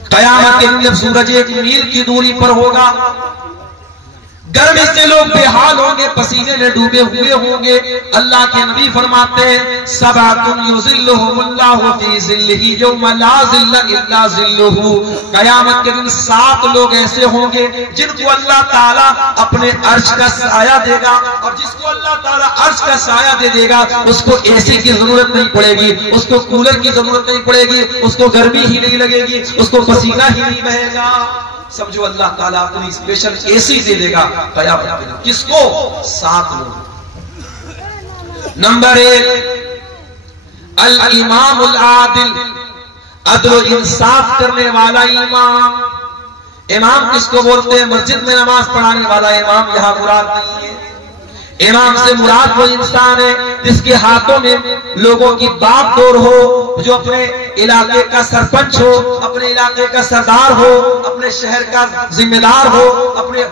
قیامت کے دن جب سورج 1 میل کی دوری پر ہوگا، گرمی سے لوگ بے حال ہوں گے، پسینے میں ڈوبے ہوئے ہوں گے، اللہ کے نبی فرماتے ہیں سبعۃ یظلھم اللہ فی ظلہ یوم لا ظل الا ظلہ، قیامت کے دن 7 لوگ ایسے ہوں گے جن کو اللہ تعالیٰ اپنے عرش کا سایہ دے گا، اور جس کو اللہ تعالیٰ عرش کا سایہ دے گا اس کو اے سی کی ضرورت نہیں پڑے گی، اس کو کولر کی ضرورت نہیں پڑے گی، اس کو گرمی ہی نہیں لگے گی، اس کو پسینہ ہی نہیں بہے گا۔ سمجھو اللہ تعالیٰ اپنی اسپیشل اے سی دے دے گا قیامت میں، کس کو؟ 7 لوگ۔ نمبر 1 الامام العادل، عدل و انصاف کرنے والا امام۔ امام کس کو بولتے ہیں؟ مسجد میں نماز پڑھانے والا امام یہاں مراد نہیں ہے، امام سے مراد وہ انسان ہے جس کے ہاتھوں میں لوگوں کی بات دور ہو، جو اپنے علاقے کا سرپنچ ہو، اپنے علاقے کا سردار ہو، اپنے شہر کا ذمہ دار ہو، اپنے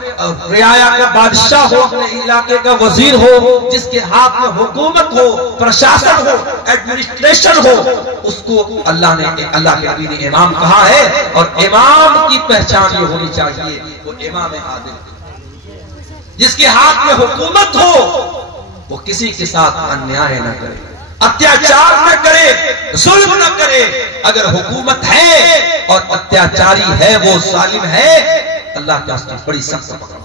رعایا کا بادشاہ ہو، اپنے علاقے کا وزیر ہو، جس کے ہاتھ میں حکومت ہو، پرشاسن ہو، ایڈمنسٹریشن ہو، اس کو اللہ کے نبی نے امام کہا ہے، اور امام کی پہچان یہ ہونی چاہیے وہ امام عادل، جس کے ہاتھ میں حکومت ہو وہ کسی کے ساتھ انیائے نہ کرے، اتیاچار نہ کرے، ظلم نہ کرے۔ اگر حکومت ہے اور اتیاچاری ہے، وہ ظالم ہے، اللہ کے واسطے بڑی سخت پکڑ۔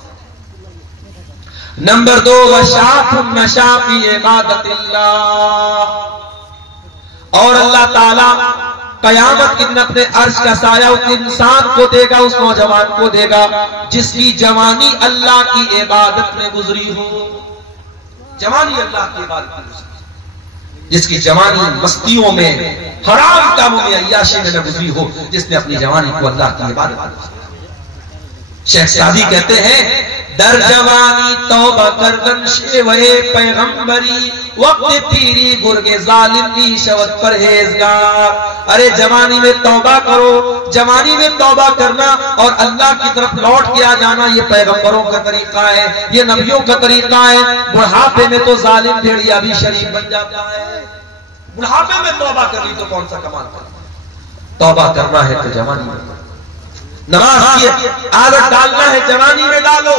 نمبر 2 وشاف النشا فی عبادت اللہ، اور اللہ تعالی قیامت کے دن اپنے عرش کا سایہ اس انسان کو دے گا، اس نوجوان کو دے گا جس کی جوانی اللہ کی عبادت میں گزری ہو، جوانی اللہ کی عبادت میں گزری، جس کی جوانی مستیوں میں، حرام کاموں میں، عیاشی میں نہ گزری ہو، جس نے اپنی جوانی کو اللہ کی عبادت میں گزری۔ شیخ سعدی کہتے ہیں در جوانی توبہ کردن شیوے پیغمبری، وقت پیری گرگ ظالم کی شوت پرہیزگار۔ ارے جوانی میں توبہ کرو، جوانی میں توبہ کرنا اور اللہ کی طرف لوٹ کے آ جانا یہ پیغمبروں کا طریقہ ہے، یہ نبیوں کا طریقہ ہے۔ بڑھاپے میں تو ظالم بھیڑیا بھی شریف بن جاتا ہے، بڑھاپے میں توبہ کر لی تو کون سا کمال کرنا؟ توبہ کرنا ہے تو جوانی میں، نماز کی عادت ڈالنا ہے جوانی میں ڈالو،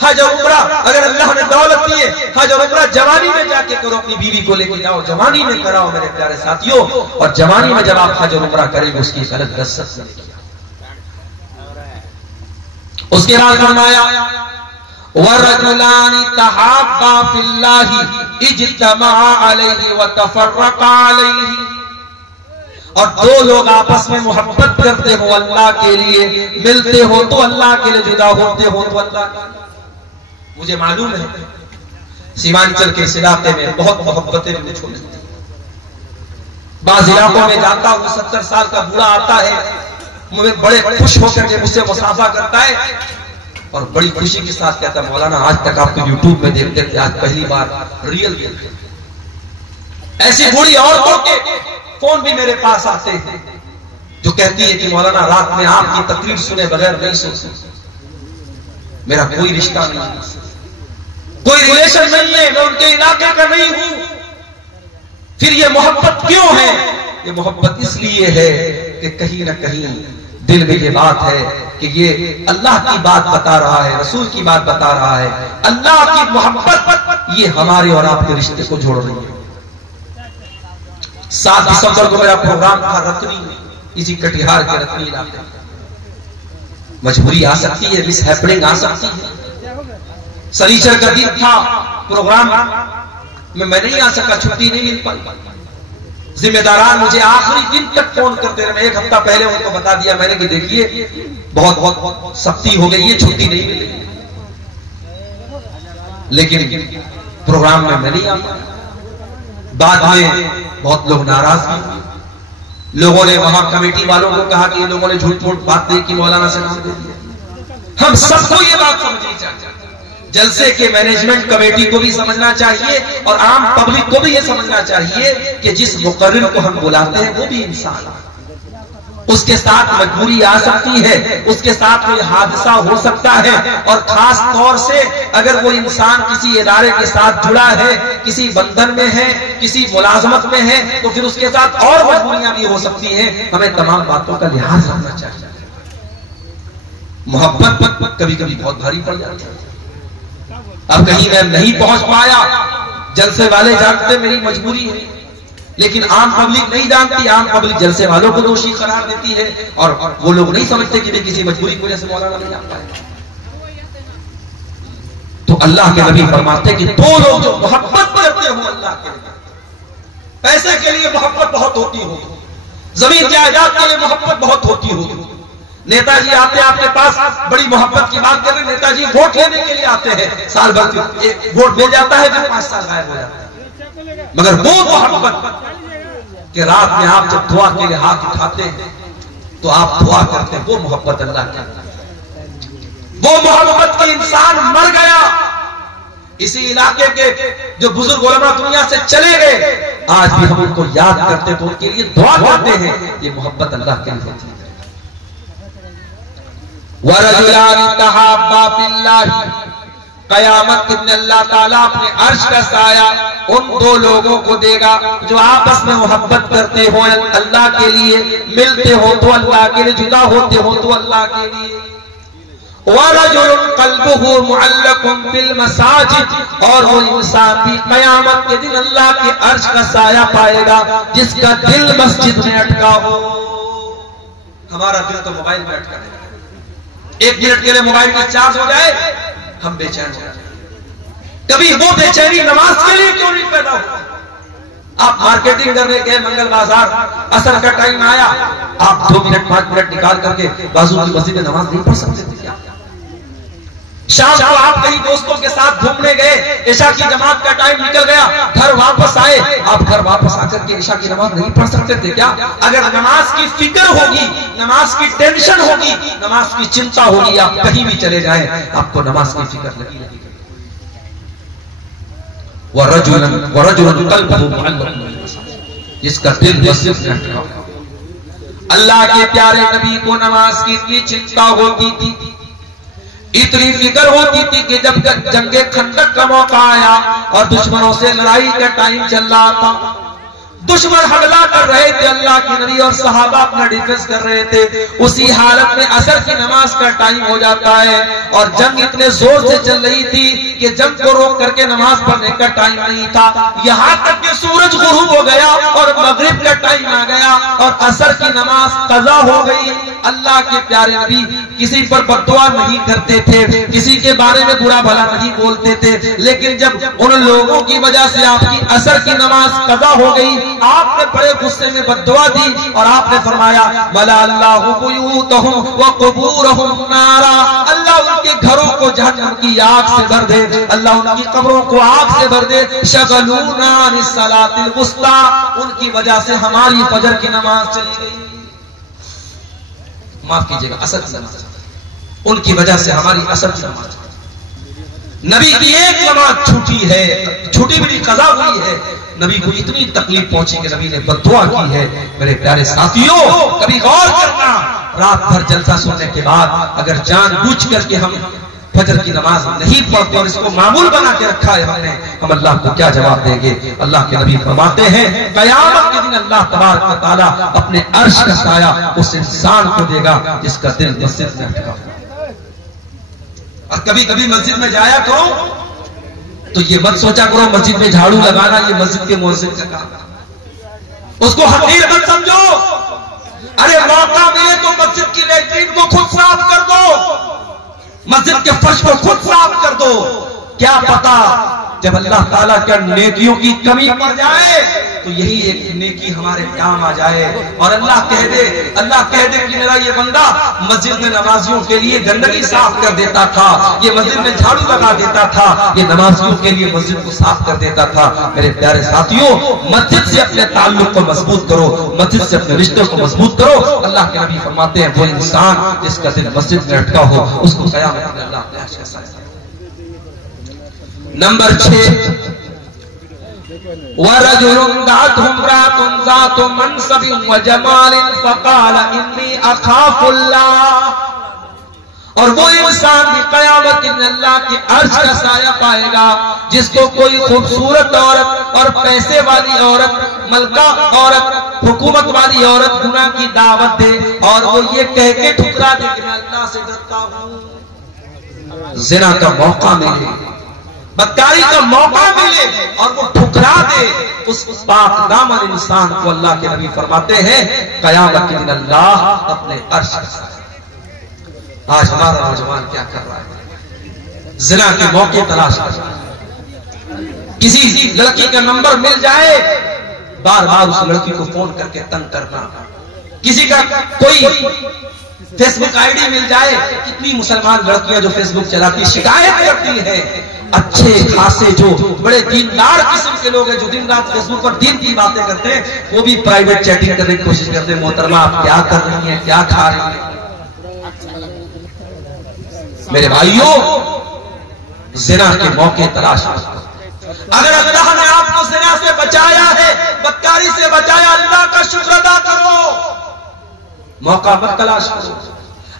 حج اور عمرہ اگر اللہ نے دولت دی ہے، حج اور عمرہ جوانی میں جا کے کرو، اپنی بیوی کو لے کے جاؤ، جوانی میں کراؤ میرے پیارے ساتھیوں۔ اور جوانی میں جب آپ حج اور عمرہ کریں گے اس کی غلط لذت نہیں کیا۔ اس کے بعد فرمایا وَرَجُلَانِ تَحَابَّا فِي اللَّهِ اجْتَمَعَا عَلَيْهِ وَتَفَرَّقَا عَلَيْهِ، اور 2 لوگ آپس میں محبت کرتے ہو اللہ کے لیے، ملتے ہو تو اللہ کے لیے، جدا ہوتے ہو تو اللہ کے لیے۔ مجھے معلوم ہے سیمانچل کے اس علاقے میں بہت محبتیں مجھے چھوڑ دیتی ہیں، بعض علاقوں میں جاتا ہوں 70 سال کا بوڑھا آتا ہے، مجھے بڑے خوش ہو کر کے مجھ سے مصافحہ کرتا ہے اور بڑی خوشی کے ساتھ کہتا ہے مولانا آج تک آپ کو یوٹیوب میں دیکھتے تھے، آج پہلی بار ریئل دیکھتے ہیں۔ ایسی بوڑھی عورتوں کے فون بھی میرے پاس آتے ہیں جو کہتی ہے کہ مولانا رات میں آپ کی تقریر سنے بغیر نہیں سو سکتی، میرا کوئی رشتہ نہیں، کوئی ریلیشن نہیں ہے، میں ان کے علاقے کا نہیں ہوں، پھر یہ محبت کیوں ہے؟ یہ محبت اس لیے ہے کہ کہیں نہ کہیں دل میں یہ بات ہے کہ یہ اللہ کی بات بتا رہا ہے، رسول کی بات بتا رہا ہے، اللہ کی محبت یہ ہمارے اور آپ کے رشتے کو جوڑ رہی ہے۔ 7 دسمبر کو میرا پروگرام تھا رتنی میں، اسی کٹیہار کے رتنی علاقے، مجبوری آ سکتی ہے، مس ہیپننگ آ سکتی ہے، سنیچر کا دن تھا، پروگرام میں نہیں آ سکا، چھٹی نہیں مل پائی. ذمہ داران مجھے آخری دن تک فون کرتے رہے. میں ایک ہفتہ پہلے ان کو بتا دیا میں نے کہ دیکھیے بہت بہت سختی ہو گئی ہے، چھٹی نہیں ملے گی. لیکن پروگرام میں نہیں آ پایا. بعد میں بہت لوگ ناراض ہوئے. لوگوں نے وہاں کمیٹی والوں کو کہا کہ یہ لوگوں نے جھوٹ جھوٹ بات نہیں کی، مولانا سے نام دے دیا. ہم سب کو یہ بات سمجھنی چاہیے. جلسے کے مینجمنٹ کمیٹی کو بھی سمجھنا چاہیے اور عام پبلک کو بھی یہ سمجھنا چاہیے کہ جس مقرر کو ہم بلاتے ہیں وہ بھی انسان ہے. اس کے ساتھ مجبوری آ سکتی ہے، اس کے ساتھ کوئی حادثہ ہو سکتا ہے، اور خاص طور سے اگر وہ انسان کسی ادارے کے ساتھ جڑا ہے، کسی بندھن میں ہے، کسی ملازمت میں ہے، تو پھر اس کے ساتھ اور مجبوریاں بھی ہو سکتی ہیں. ہمیں تمام باتوں کا لحاظ رکھنا چاہیے. محبت کبھی کبھی بہت بھاری پڑ جاتی ہے. اب کہیں میں نہیں پہنچ پایا، جلسے والے جانتے میری مجبوری ہے، لیکن عام پبلک نہیں جانتی. عام پبلک جلسے والوں کو دوشی قرار دیتی ہے، اور وہ لوگ نہیں سمجھتے کہ کسی مجبوری کی وجہ سے مولانا نہیں جان پائے. تو اللہ کے نبی فرماتے کہ دو لوگ جو محبت کرتے ہو اللہ کے لیے، پیسے کے لیے محبت بہت ہوتی ہو، زمین جائیداد کے لیے محبت بہت ہوتی ہو. نیتا جی آتے آپ کے پاس بڑی محبت کی بات کر رہے ہیں. نیتا جی ووٹ لینے کے لیے آتے ہیں، سال بھر ووٹ مل جاتا ہے، پھر 5 سال غائب ہو جاتا ہے. مگر وہ محبت کہ رات میں آپ جب دعا کے لیے ہاتھ اٹھاتے ہیں تو آپ دعا کرتے ہیں، وہ محبت اللہ کی. وہ محبت کی انسان مر گیا. اسی علاقے کے جو بزرگ علماء دنیا سے چلے گئے، آج بھی ہم ان کو یاد کرتے تو ان کے لیے دعا کرتے ہیں. یہ محبت اللہ کے لیے ہوتی ہے. وَرَجُلَانِ تَحَابَّا فِي اللَّهِ، قیامت کے دن اللہ تعالیٰ اپنے عرش کا سایہ ان دو لوگوں کو دے گا جو آپس میں محبت کرتے ہو اللہ کے لیے، ملتے ہو تو اللہ کے لیے، جدا ہوتے ہو تو اللہ کے لیے. وَرَجُلٌ قَلْبُهُ مُعَلَّقٌ بِالْمَسَاجِدِ، اور وہ انسان بھی قیامت کے دن اللہ کے عرش کا سایہ پائے گا جس کا دل مسجد میں اٹکا ہو. ہمارا دل تو موبائل میں اٹکا ہے. 1 منٹ کے لیے موبائل کا چارج ہو جائے ہم بے چین ہو جائیں. کبھی وہ بے چینی نماز کے لیے کیوں نہیں پیدا ہو؟ آپ مارکیٹنگ کرنے گئے منگل بازار، عصر کا ٹائم آیا، آپ 2 منٹ 5 منٹ نکال کر کے بازو کی مسجد میں نماز نہیں پڑھ سکتے تھے کیا؟ شام کو آپ کہیں دوستوں کے ساتھ گھومنے گئے، عشاء کی جماعت کا ٹائم نکل گیا، گھر واپس آئے، آپ گھر واپس آ کر کے عشاء کی نماز نہیں پڑھ سکتے تھے کیا؟ اگر نماز کی فکر ہوگی، نماز کی ٹینشن ہوگی، نماز کی چنتا ہوگی، آپ کہیں بھی چلے جائیں آپ کو نماز کی فکر لگی رہے گی. وَرَجُلٌ قَلْبُهُ مُعَلَّقٌ بِالْمَسَاجِدِ، جس کا دل مسجد میں اٹکا ہوا. اللہ کے پیارے نبی کو نماز کی اتنی چنتا ہوتی تھی، اتنی فکر ہوتی تھی کہ جب جنگ خندق کا موقع آیا اور دشمنوں سے لڑائی کا ٹائم چل رہا تھا، دشمن حملہ کر رہے تھے، اللہ کے نبی اور صحابہ اپنا ڈیفنس کر رہے تھے، اسی حالت میں عصر کی نماز کا ٹائم ہو جاتا ہے اور جنگ اتنے زور سے چل رہی تھی کہ جنگ کو روک کر کے نماز پڑھنے کا ٹائم نہیں تھا. یہاں تک کہ سورج غروب ہو گیا اور مغرب کا ٹائم آ گیا اور عصر کی نماز قضا ہو گئی. اللہ کے پیارے نبی کسی پر بددعا نہیں کرتے تھے، کسی کے بارے میں برا بھلا نہیں بولتے تھے، لیکن جب ان لوگوں کی وجہ سے آپ کی عصر کی نماز قضا ہو گئی، آپ نے بڑے غصے میں بددعا دی اور آپ نے فرمایا مَلَا اللَّهُ بُيُوتَهُمْ وَقُبُورَهُمْ نَارًا، اللہ ان کے گھروں کو جہنم کی آگ سے بھر دے، اللہ ان کی قبروں کو آگ سے بھر دے. شَغَلُونَا عَنِ الصَّلَاةِ الْوُسْطَىٰ، ان کی وجہ سے ہماری فجر کی نماز چلی گئی. معاف کیجئے گا، عصر کی نماز، ان کی وجہ سے ہماری عصر کی نماز. نبی کی ایک نماز چھوٹی ہے، چھوٹی بھی قضا ہوئی ہے، نبی کو اتنی تکلیف پہنچی کہ نبی نے بددعا کی ہے. میرے پیارے ساتھیوں، کبھی غور کرنا، رات بھر جلسہ سننے کے بعد اگر جان بوجھ کر کے ہم فجر کی نماز نہیں پڑھتے اور اس کو معمول بنا کے رکھا ہے ہم اللہ کو کیا جواب دیں گے؟ اللہ کے نبی فرماتے ہیں قیامت کے دن اللہ تبارک و تعالیٰ اپنے عرش کا سایہ اس انسان کو دے گا جس کا دل مسجد میں اٹکا ہو. اور کبھی کبھی مسجد میں جایا کرو تو یہ مت سوچا کرو مسجد میں جھاڑو لگانا یہ مسجد کے مؤذن کا کام، اس کو حقیر مت سمجھو. ارے موقع ملے تو مسجد کی لیٹرین کو خود صاف کر دو، مسجد کے فرش کو خود صاف کر دو. کیا پتا جب اللہ تعالیٰ کے نیکیوں کی کمی پڑ جائے تو یہی ایک نیکی ہمارے کام آ جائے اور اللہ کہہ دے کہ میرا یہ بندہ مسجد میں نمازیوں کے لیے گندگی صاف کر دیتا تھا، یہ مسجد میں جھاڑو لگا دیتا تھا، یہ نمازیوں کے لیے مسجد کو صاف کر دیتا تھا۔ میرے پیارے ساتھیوں، مسجد سے اپنے تعلق کو مضبوط کرو، مسجد سے اپنے رشتوں کو مضبوط کرو۔ اللہ کے نبی فرماتے ہیں وہ انسان جس کا دل مسجد میں اٹکا ہو اس کو قیامت میں اللہ اپنے عرش کے سائے۔ نمبر 6، وَرَجُلٌ دَعَتْهُ امْرَأَةٌ ذَاتُ مَنْصَبٍ وَجَمَالٍ فَقَالَ إِنِّي أَخَافُ اللَّهَ، اور وہ انسان بھی قیامت کے دن اللہ کے عرش کا سایہ پائے گا جس کو کوئی خوبصورت عورت اور پیسے والی عورت، ملکہ عورت، حکومت والی عورت گناہ کی دعوت دے اور وہ یہ کہہ کے ٹھکرا دے کہ میں اللہ سے ڈرتا ہوں، زنا کا موقع ملے، بدکاری کا موقع ملے اور وہ ٹھکرا دے، اس پاک دامن انسان کو اللہ کے نبی فرماتے ہیں قیامت کے دن اللہ اپنے عرش کا سایہ۔ آج ہمارا نوجوان کیا کر رہا ہے؟ زنا کے موقع تلاش کر رہا ہے، کسی لڑکی کا نمبر مل جائے بار بار اس لڑکی کو فون کر کے تنگ کرنا، کسی کا کوئی فیس بک آئی ڈی مل جائے، کتنی مسلمان لڑکیاں جو فیس بک چلاتی شکایت کرتی ہیں، اچھے خاصے جو بڑے دیندار قسم کے لوگ ہیں جو دن رات فیس بک پر دین کی باتیں کرتے ہیں وہ بھی پرائیویٹ چیٹنگ کرنے کی کوشش کرتے ہیں۔ محترمہ آپ کیا کر رہی ہیں، کیا کھا رہی ہیں؟ میرے بھائیوں، زنا کے موقع تلاش کرو۔ اگر اللہ نے آپ کو زنا سے بچایا ہے، بدکاری سے بچایا، اللہ کا شکر ادا کرو، موقع مت تلاش کرو۔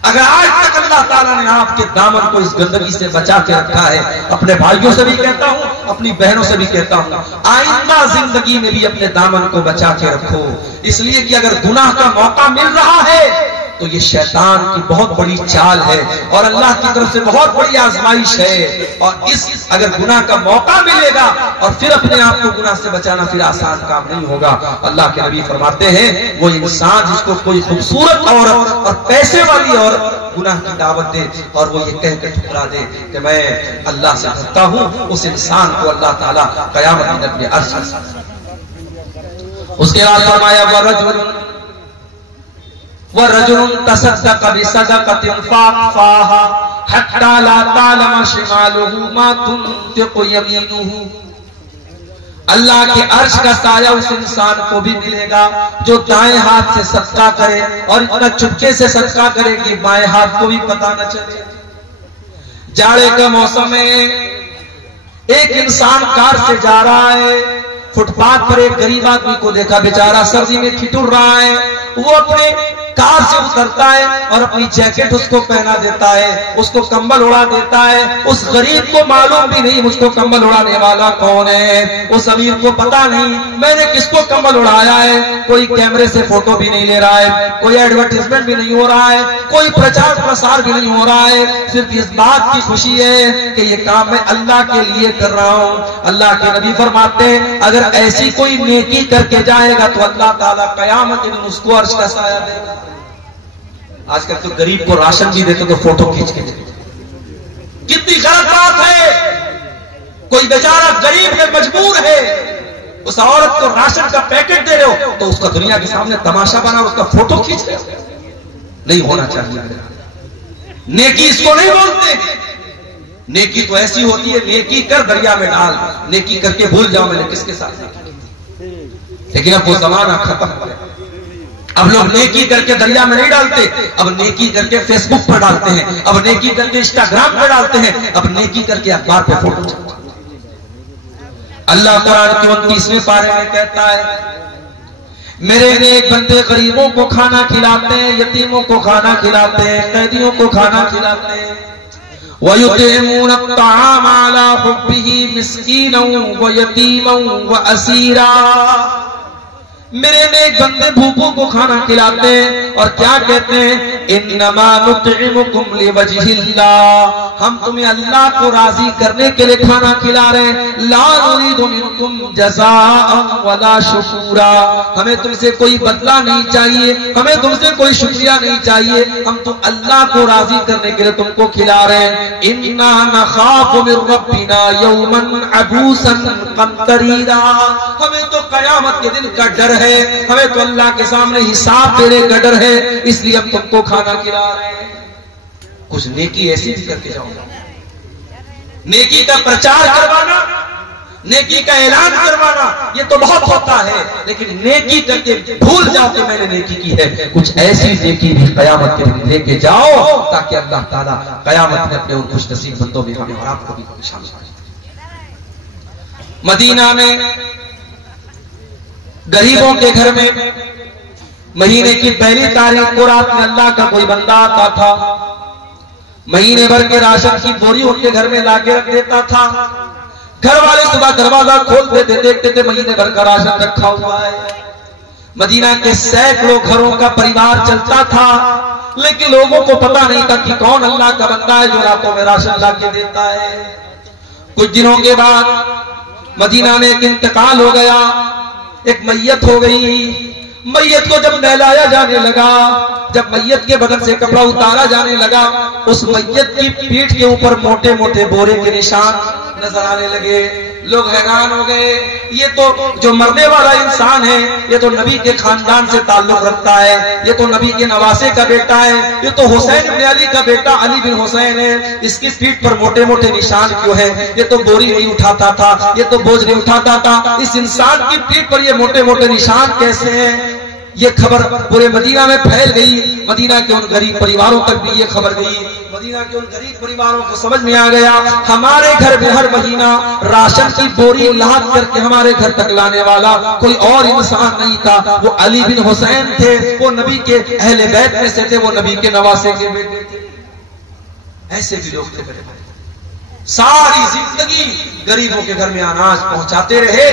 اگر آج تک اللہ تعالیٰ نے آپ کے دامن کو اس گندگی سے بچا کے رکھا ہے، اپنے بھائیوں سے بھی کہتا ہوں، اپنی بہنوں سے بھی کہتا ہوں، آئندہ زندگی میں بھی اپنے دامن کو بچا کے رکھو، اس لیے کہ اگر گناہ کا موقع مل رہا ہے تو یہ شیطان کی بہت بڑی چال ہے اور اللہ کی طرف سے بہت بڑی آزمائش ہے، اور اگر گناہ کا موقع ملے گا اور پھر اپنے آپ کو گناہ سے بچانا پھر آسان کام نہیں ہوگا۔ اللہ کے نبی فرماتے ہیں وہ انسان جس کو کوئی خوبصورت عورت اور پیسے والی عورت گناہ کی دعوت دے اور وہ یہ کہہ کے ٹھکرا دے کہ میں اللہ سے ڈرتا ہوں، اس انسان کو اللہ تعالیٰ قیامت میں اپنے عرش پر۔ اس کے بعد فرمایا وَرَجُلٌ تَصَدَّقَ بِصَدَقَةٍ فَأَخْفَاهَا حَتَّى لَا تَعْلَمَ شِمَالُهُ مَا تُنْفِقُ يَمِينُهُ، اللہ کے عرش کا سایہ اس انسان کو بھی ملے گا جو دائیں ہاتھ سے صدقہ کرے اور اتنا چپکے سے صدقہ کرے کہ بائیں ہاتھ کو بھی پتہ نہ چلے۔ جاڑے کا موسم ہے، ایک انسان کار سے جا رہا ہے، فٹ پاتھ پر ایک غریب آدمی کو دیکھا بیچارہ سردی میں ٹھٹر رہا ہے، وہ اپنے کار سے اترتا ہے اور اپنی جیکٹ اس کو پہنا دیتا ہے، اس کو کمبل اڑا دیتا ہے۔ اس غریب کو معلوم بھی نہیں مجھ کو کمبل اڑانے والا کون ہے، اس امیر کو پتا نہیں میں نے کس کو کمبل اڑایا ہے۔ کوئی کیمرے سے فوٹو بھی نہیں لے رہا ہے، کوئی ایڈورٹائزمنٹ بھی نہیں ہو رہا ہے، کوئی پرچار پرسار بھی نہیں ہو رہا ہے، صرف اس بات کی خوشی ہے کہ یہ کام میں اللہ کے لیے کر رہا ہوں۔ اللہ کے نبی فرماتے ہیں اگر ایسی کوئی نیکی کر کے جائے گا تو اللہ تعالیٰ قیامت کے دن اس کو عرش کا سایہ دے گا۔ آج کل تو غریب کو راشن بھی دیتے تو فوٹو کھینچ کے دیتے، کتنی غلط بات ہے۔ کوئی بیچارہ غریب ہے، مجبور ہے، اس عورت کو راشن کا پیکٹ دے رہے ہو تو اس کا دنیا کے سامنے تماشا بنا اور اس کا فوٹو کھینچ رہے ہو، نہیں ہونا چاہیے۔ نیکی اس کو نہیں بولتے، نیکی تو ایسی ہوتی ہے نیکی کر دریا میں ڈال، نیکی کر کے بھول جاؤ میں نے کس کے ساتھ نیکی، لیکن اب وہ زمانہ ختم ہو گیا۔ اب لوگ نیکی کر کے دریا میں نہیں ڈالتے، اب نیکی کر کے فیس بک پر ڈالتے ہیں، اب نیکی کر کے انسٹاگرام پر ڈالتے ہیں، اب نیکی کر کے اخبار پہ فوٹو چلتے ہیں۔ اللہ قرآن کے 29ویں پارے میں کہتا ہے میرے نیک بندے غریبوں کو کھانا کھلاتے ہیں، یتیموں کو کھانا کھلاتے ہیں، قیدیوں کو کھانا کھلاتے ہیں۔ وَيُطْعِمُونَ الطَّعَامَ عَلَى حُبِّهِ مِسْكِينًا وَيَتِيمًا وَأَسِيرًا، میرے نیک بندے بھوکوں کو کھانا کھلاتے ہیں اور کیا کہتے ہیں انما نطعمکم لوجہ اللہ، ہم تمہیں اللہ کو راضی کرنے کے لیے کھانا کھلا رہے ہیں، لا نريد منکم جزاء ولا شکورا، ہمیں تم سے کوئی بدلہ نہیں چاہیے، ہمیں تم سے کوئی شکریہ نہیں چاہیے، ہم تو اللہ کو راضی کرنے کے لیے تم کو کھلا رہے ہیں۔ انا نخاف من ربنا یوما عبوسا قمطریرا، ہمیں تو قیامت کے دن کا ڈر ہے، ہمیں تو اللہ کے سامنے حساب دینے کا ڈر ہے، اس لیے ہم تم کو کھانا کھلا رہے ہیں۔ کچھ نیکی ایسی بھی کر کے جاؤ، نیکی کا پرچار کروانا، نیکی کا اعلان کروانا یہ تو بہت ہوتا ہے، لیکن نیکی کر کے بھول جاؤ کہ میں نے نیکی کی ہے، کچھ ایسی نیکی بھی قیامت کے دن لے کے جاؤ تاکہ اللہ تعالیٰ قیامت میں اپنے ان خوش نصیب بندوں میں ہمیں اور آپ کو بھی شامل کرے۔ مدینہ میں غریبوں کے گھر میں مہینے کی پہلی تاریخ کو رات میں اللہ کا کوئی بندہ آتا تھا، مہینے بھر کے راشن کی بوری ان کے گھر میں لا کے رکھ دیتا تھا، گھر والے صبح دروازہ کھولتے تھے، دیکھتے تھے مہینے بھر کا راشن رکھا ہوا ہے۔ مدینہ کے سینکڑوں گھروں کا پریوار چلتا تھا، لیکن لوگوں کو پتا نہیں تھا کہ کون اللہ کا بندہ ہے جو راتوں میں راشن لا کے دیتا ہے۔ کچھ دنوں کے بعد مدینہ میں ایک انتقال ہو گیا، ایک میت ہو گئی۔ میت کو جب نہلایا جانے لگا، جب میت کے بدن سے کپڑا اتارا جانے لگا، اس میت کی پیٹھ کے اوپر موٹے موٹے بورے کے نشان نظر آنے لگے۔ لوگ حیران ہو گئے، یہ تو جو مرنے والا انسان ہے یہ تو نبی کے خاندان سے تعلق رکھتا ہے، یہ تو نبی کے نواسے کا بیٹا ہے، یہ تو حسین بن علی کا بیٹا علی بن حسین ہے، اس کی پیٹھ پر موٹے موٹے نشان کیوں ہے؟ یہ تو بوری نہیں اٹھاتا تھا، یہ تو بوجھ نہیں اٹھاتا تھا، اس انسان کی پیٹھ پر یہ موٹے موٹے نشان کیسے ہیں؟ یہ خبر پورے مدینہ میں پھیل گئی، مدینہ کے ان غریب پریواروں تک بھی یہ خبر گئی، مدینہ کے ان غریب پریواروں کو سمجھ میں آ گیا ہمارے گھر میں ہر مہینہ راشن کی بوری لاد کر کے ہمارے گھر تک لانے والا کوئی اور انسان نہیں تھا، وہ علی بن حسین تھے، وہ نبی کے اہل بیت میں سے تھے، وہ نبی کے نواسے کے بیٹے تھے۔ ایسے بھی لوگ تھے، ساری زندگی غریبوں کے گھر میں اناج پہنچاتے رہے،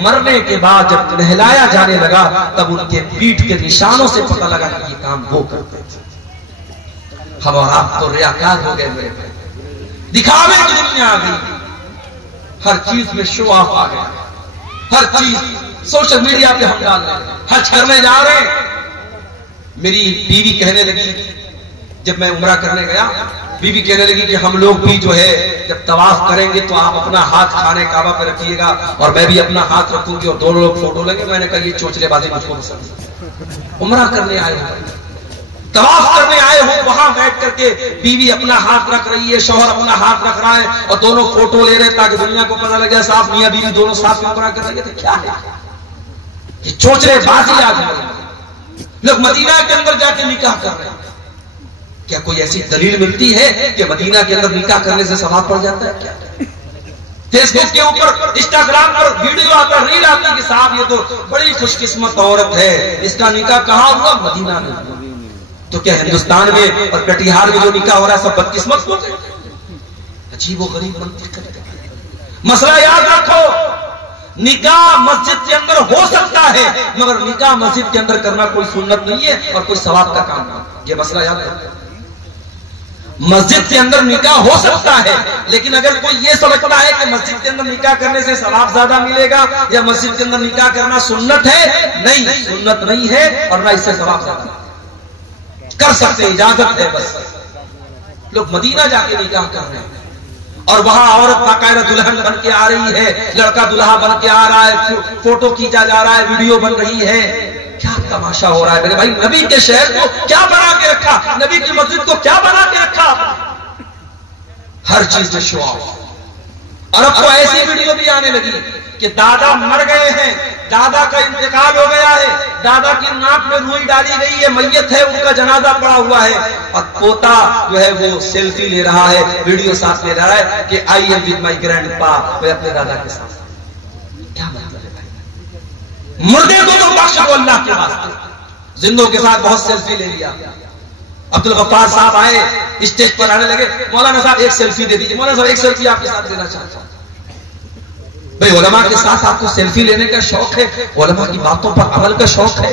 مرنے کے بعد جب نہلایا جانے لگا تب ان کے پیٹھ کے نشانوں سے پتہ لگا کہ یہ کام وہ کرتے تھے۔ ہم اور آپ تو ریاکار ہو گئے، میرے بھائی، دکھاوے کی دنیا آ گئی، ہر چیز میں شو آف آ گیا، ہر چیز سوشل میڈیا پہ ہم ڈال رہے ہیں، حج کرنے جا رہے ہیں۔ میری بیوی کہنے لگی، جب میں عمرہ کرنے گیا، بیوی کہنے لگی کہ ہم لوگ بھی جو ہے جب طواف کریں گے تو آپ اپنا ہاتھ خانے کعبہ پہ رکھیے گا اور میں بھی اپنا ہاتھ رکھوں گی اور دونوں لوگ فوٹو لیں گے۔ میں نے کہا یہ چوچلے بازی مجھ کو پسند ہے، عمرہ کرنے آئے ہو، طواف کرنے آئے ہو، وہاں بیٹھ کر کے بیوی اپنا ہاتھ رکھ رہی ہے، شوہر اپنا ہاتھ رکھ رہا ہے اور دونوں فوٹو لے رہے ہیں تاکہ دنیا کو پتہ لگ جائے صاحب میاں بیوی دونوں ساتھ میں عمرہ کر رہے ہیں۔ تو کیا ہے یہ چوچلے بازی؟ آ گئی لوگ مدینہ کے اندر جا کے نکاح کر رہے ہیں۔ کیا کوئی ایسی دلیل ملتی ہے کہ مدینہ کے اندر نکاح کرنے سے ثواب پڑ جاتا ہے؟ کیا فیس بک کے اوپر، انسٹاگرام پر ویڈیو آتا، ریل آتی کہ صاحب یہ تو بڑی خوش قسمت عورت ہے، اس کا نکاح کہاں ہوا؟ مدینہ میں۔ تو کیا ہندوستان میں اور کٹیہار میں جو نکاح ہو رہا ہے سب بدقسمت ہو گئے؟ عجیب و غریب منطق کرتے ہیں۔ مسئلہ یاد رکھو، نکاح مسجد کے اندر ہو سکتا ہے مگر نکاح مسجد کے اندر کرنا کوئی سنت نہیں ہے اور کوئی ثواب کا کام نہیں۔ یہ مسئلہ یاد رکھو، مسجد کے اندر نکاح ہو سکتا ہے لیکن اگر کوئی یہ سمجھتا ہے کہ مسجد کے اندر نکاح کرنے سے ثواب زیادہ ملے گا یا مسجد کے اندر نکاح کرنا سنت ہے، نہیں، سنت نہیں ہے اور نہ اس سے ثواب زیادہ کر سکتے، اجازت ہے بس۔ لوگ مدینہ جا کے نکاح کر رہے ہیں اور وہاں عورت باقاعدہ دلہن بن کے آ رہی ہے، لڑکا دلہا بن کے آ رہا ہے، فوٹو کھینچا جا رہا ہے، ویڈیو بن رہی ہے۔ کیا تماشا ہو رہا ہے میرے بھائی؟ نبی کے شہر کو کیا بنا کے رکھا، نبی کی مسجد کو کیا بنا کے رکھا؟ ہر چیز میں شو آف۔ اور اب تو ایسی ویڈیو بھی آنے لگی کہ دادا مر گئے ہیں، دادا کا انتقال ہو گیا ہے، دادا کی ناک میں روئی ڈالی گئی ہے، میت ہے، ان کا جنازہ پڑا ہوا ہے اور پوتا جو ہے وہ سیلفی لے رہا ہے، ویڈیو ساتھ لے رہا ہے کہ I am with my grand پا، وہ اپنے دادا کے ساتھ۔ کیا مطلب ہے بھائی؟ مردے کو تو بخشو اللہ کے واسطے، زندوں کے ساتھ بہت سیلفی لے لیا۔ عبد الغفار صاحب آئے، اسٹیج پر آنے لگے، مولانا صاحب ایک سیلفی دے دیجیے، مولانا صاحب ایک سیلفی آپ کے ساتھ لینا چاہتا ہوں۔ بھئی علماء کے ساتھ آپ کو سیلفی لینے کا شوق ہے، علماء کی باتوں پر عمل کا شوق ہے،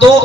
2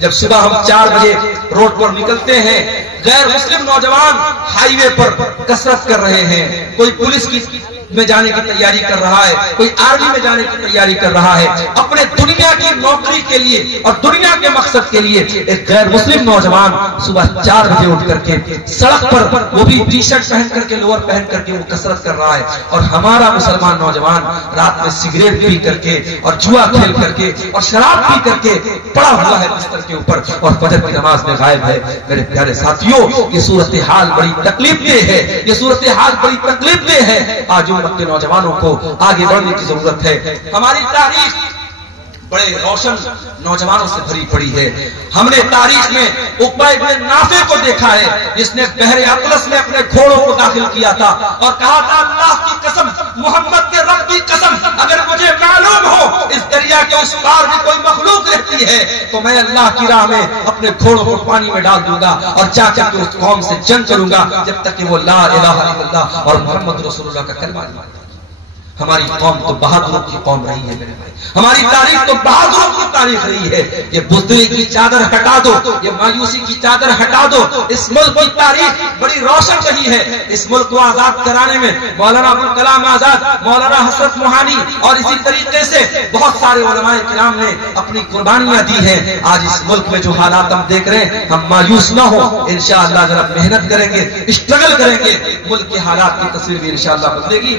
جب صبح ہم 4 بجے روڈ پر نکلتے ہیں، غیر مسلم نوجوان ہائی وے پر کسرت کر رہے ہیں، کوئی پولیس کی میں جانے کی تیاری کر رہا ہے، کوئی آرمی میں جانے کی تیاری کر رہا ہے، اپنے دنیا کی نوکری کے لیے اور دنیا کے مقصد کے لیے ایک غیر مسلم نوجوان صبح 4 بجے اٹھ کر کے سڑک پر، وہ بھی ٹی شرٹ پہن کر کے، لوور پہن کر کے وہ کسرت کر رہا ہے، اور ہمارا مسلمان نوجوان رات میں سگریٹ پی کر کے اور جوا کھیل کر کے اور شراب پی کر کے پڑا ہوا ہے بستر کے اوپر اور فجر کی نماز میں غائب ہے۔ میرے پیارے ساتھیوں، یہ صورتحال بڑی تکلیف دہ ہے، یہ صورتحال بڑی تکلیف دہ ہے۔ آج امت کے نوجوانوں کو آگے بڑھنے کی ضرورت ہے۔ ہماری تاریخ بڑے روشن نوجوانوں سے بھری پڑی ہے۔ ہم نے تاریخ میں عقبہ ابن نافع کو دیکھا ہے، جس نے بحر اطلس میں اپنے گھوڑوں کو داخل کیا تھا اور کہا تھا اللہ کی قسم، محمد کے رب کی قسم، اگر مجھے معلوم ہو اس دریا کے اس پار بھی کوئی مخلوق رہتی ہے تو میں اللہ کی راہ میں اپنے گھوڑوں کو پانی میں ڈال دوں گا اور جا کر کے اس قوم سے جنگ کروں گا جب تک کہ وہ لا الہ الا اللہ اور محمد رسول اللہ کا کلمہ نہیں مانتا۔ ہماری قوم تو بہادروں کی قوم رہی ہے میرے بھائی، ہماری تاریخ تو بہادروں کی تاریخ رہی ہے۔ یہ بزدلی کی چادر ہٹا دو، یہ مایوسی کی چادر ہٹا دو، اس ملک کی تاریخ بڑی روشن رہی ہے۔ اس ملک کو آزاد کرانے میں مولانا ابوالکلام آزاد، مولانا حسرت موہانی اور اسی طریقے سے بہت سارے علماء کرام نے اپنی قربانیاں دی ہیں۔ آج اس ملک میں جو حالات ہم دیکھ رہے ہیں، ہم مایوس نہ ہو، انشاءاللہ ذرا محنت کریں گے، اسٹرگل کریں گے، ملک کے حالات کی تصویر بھی انشاءاللہ بدلے گی۔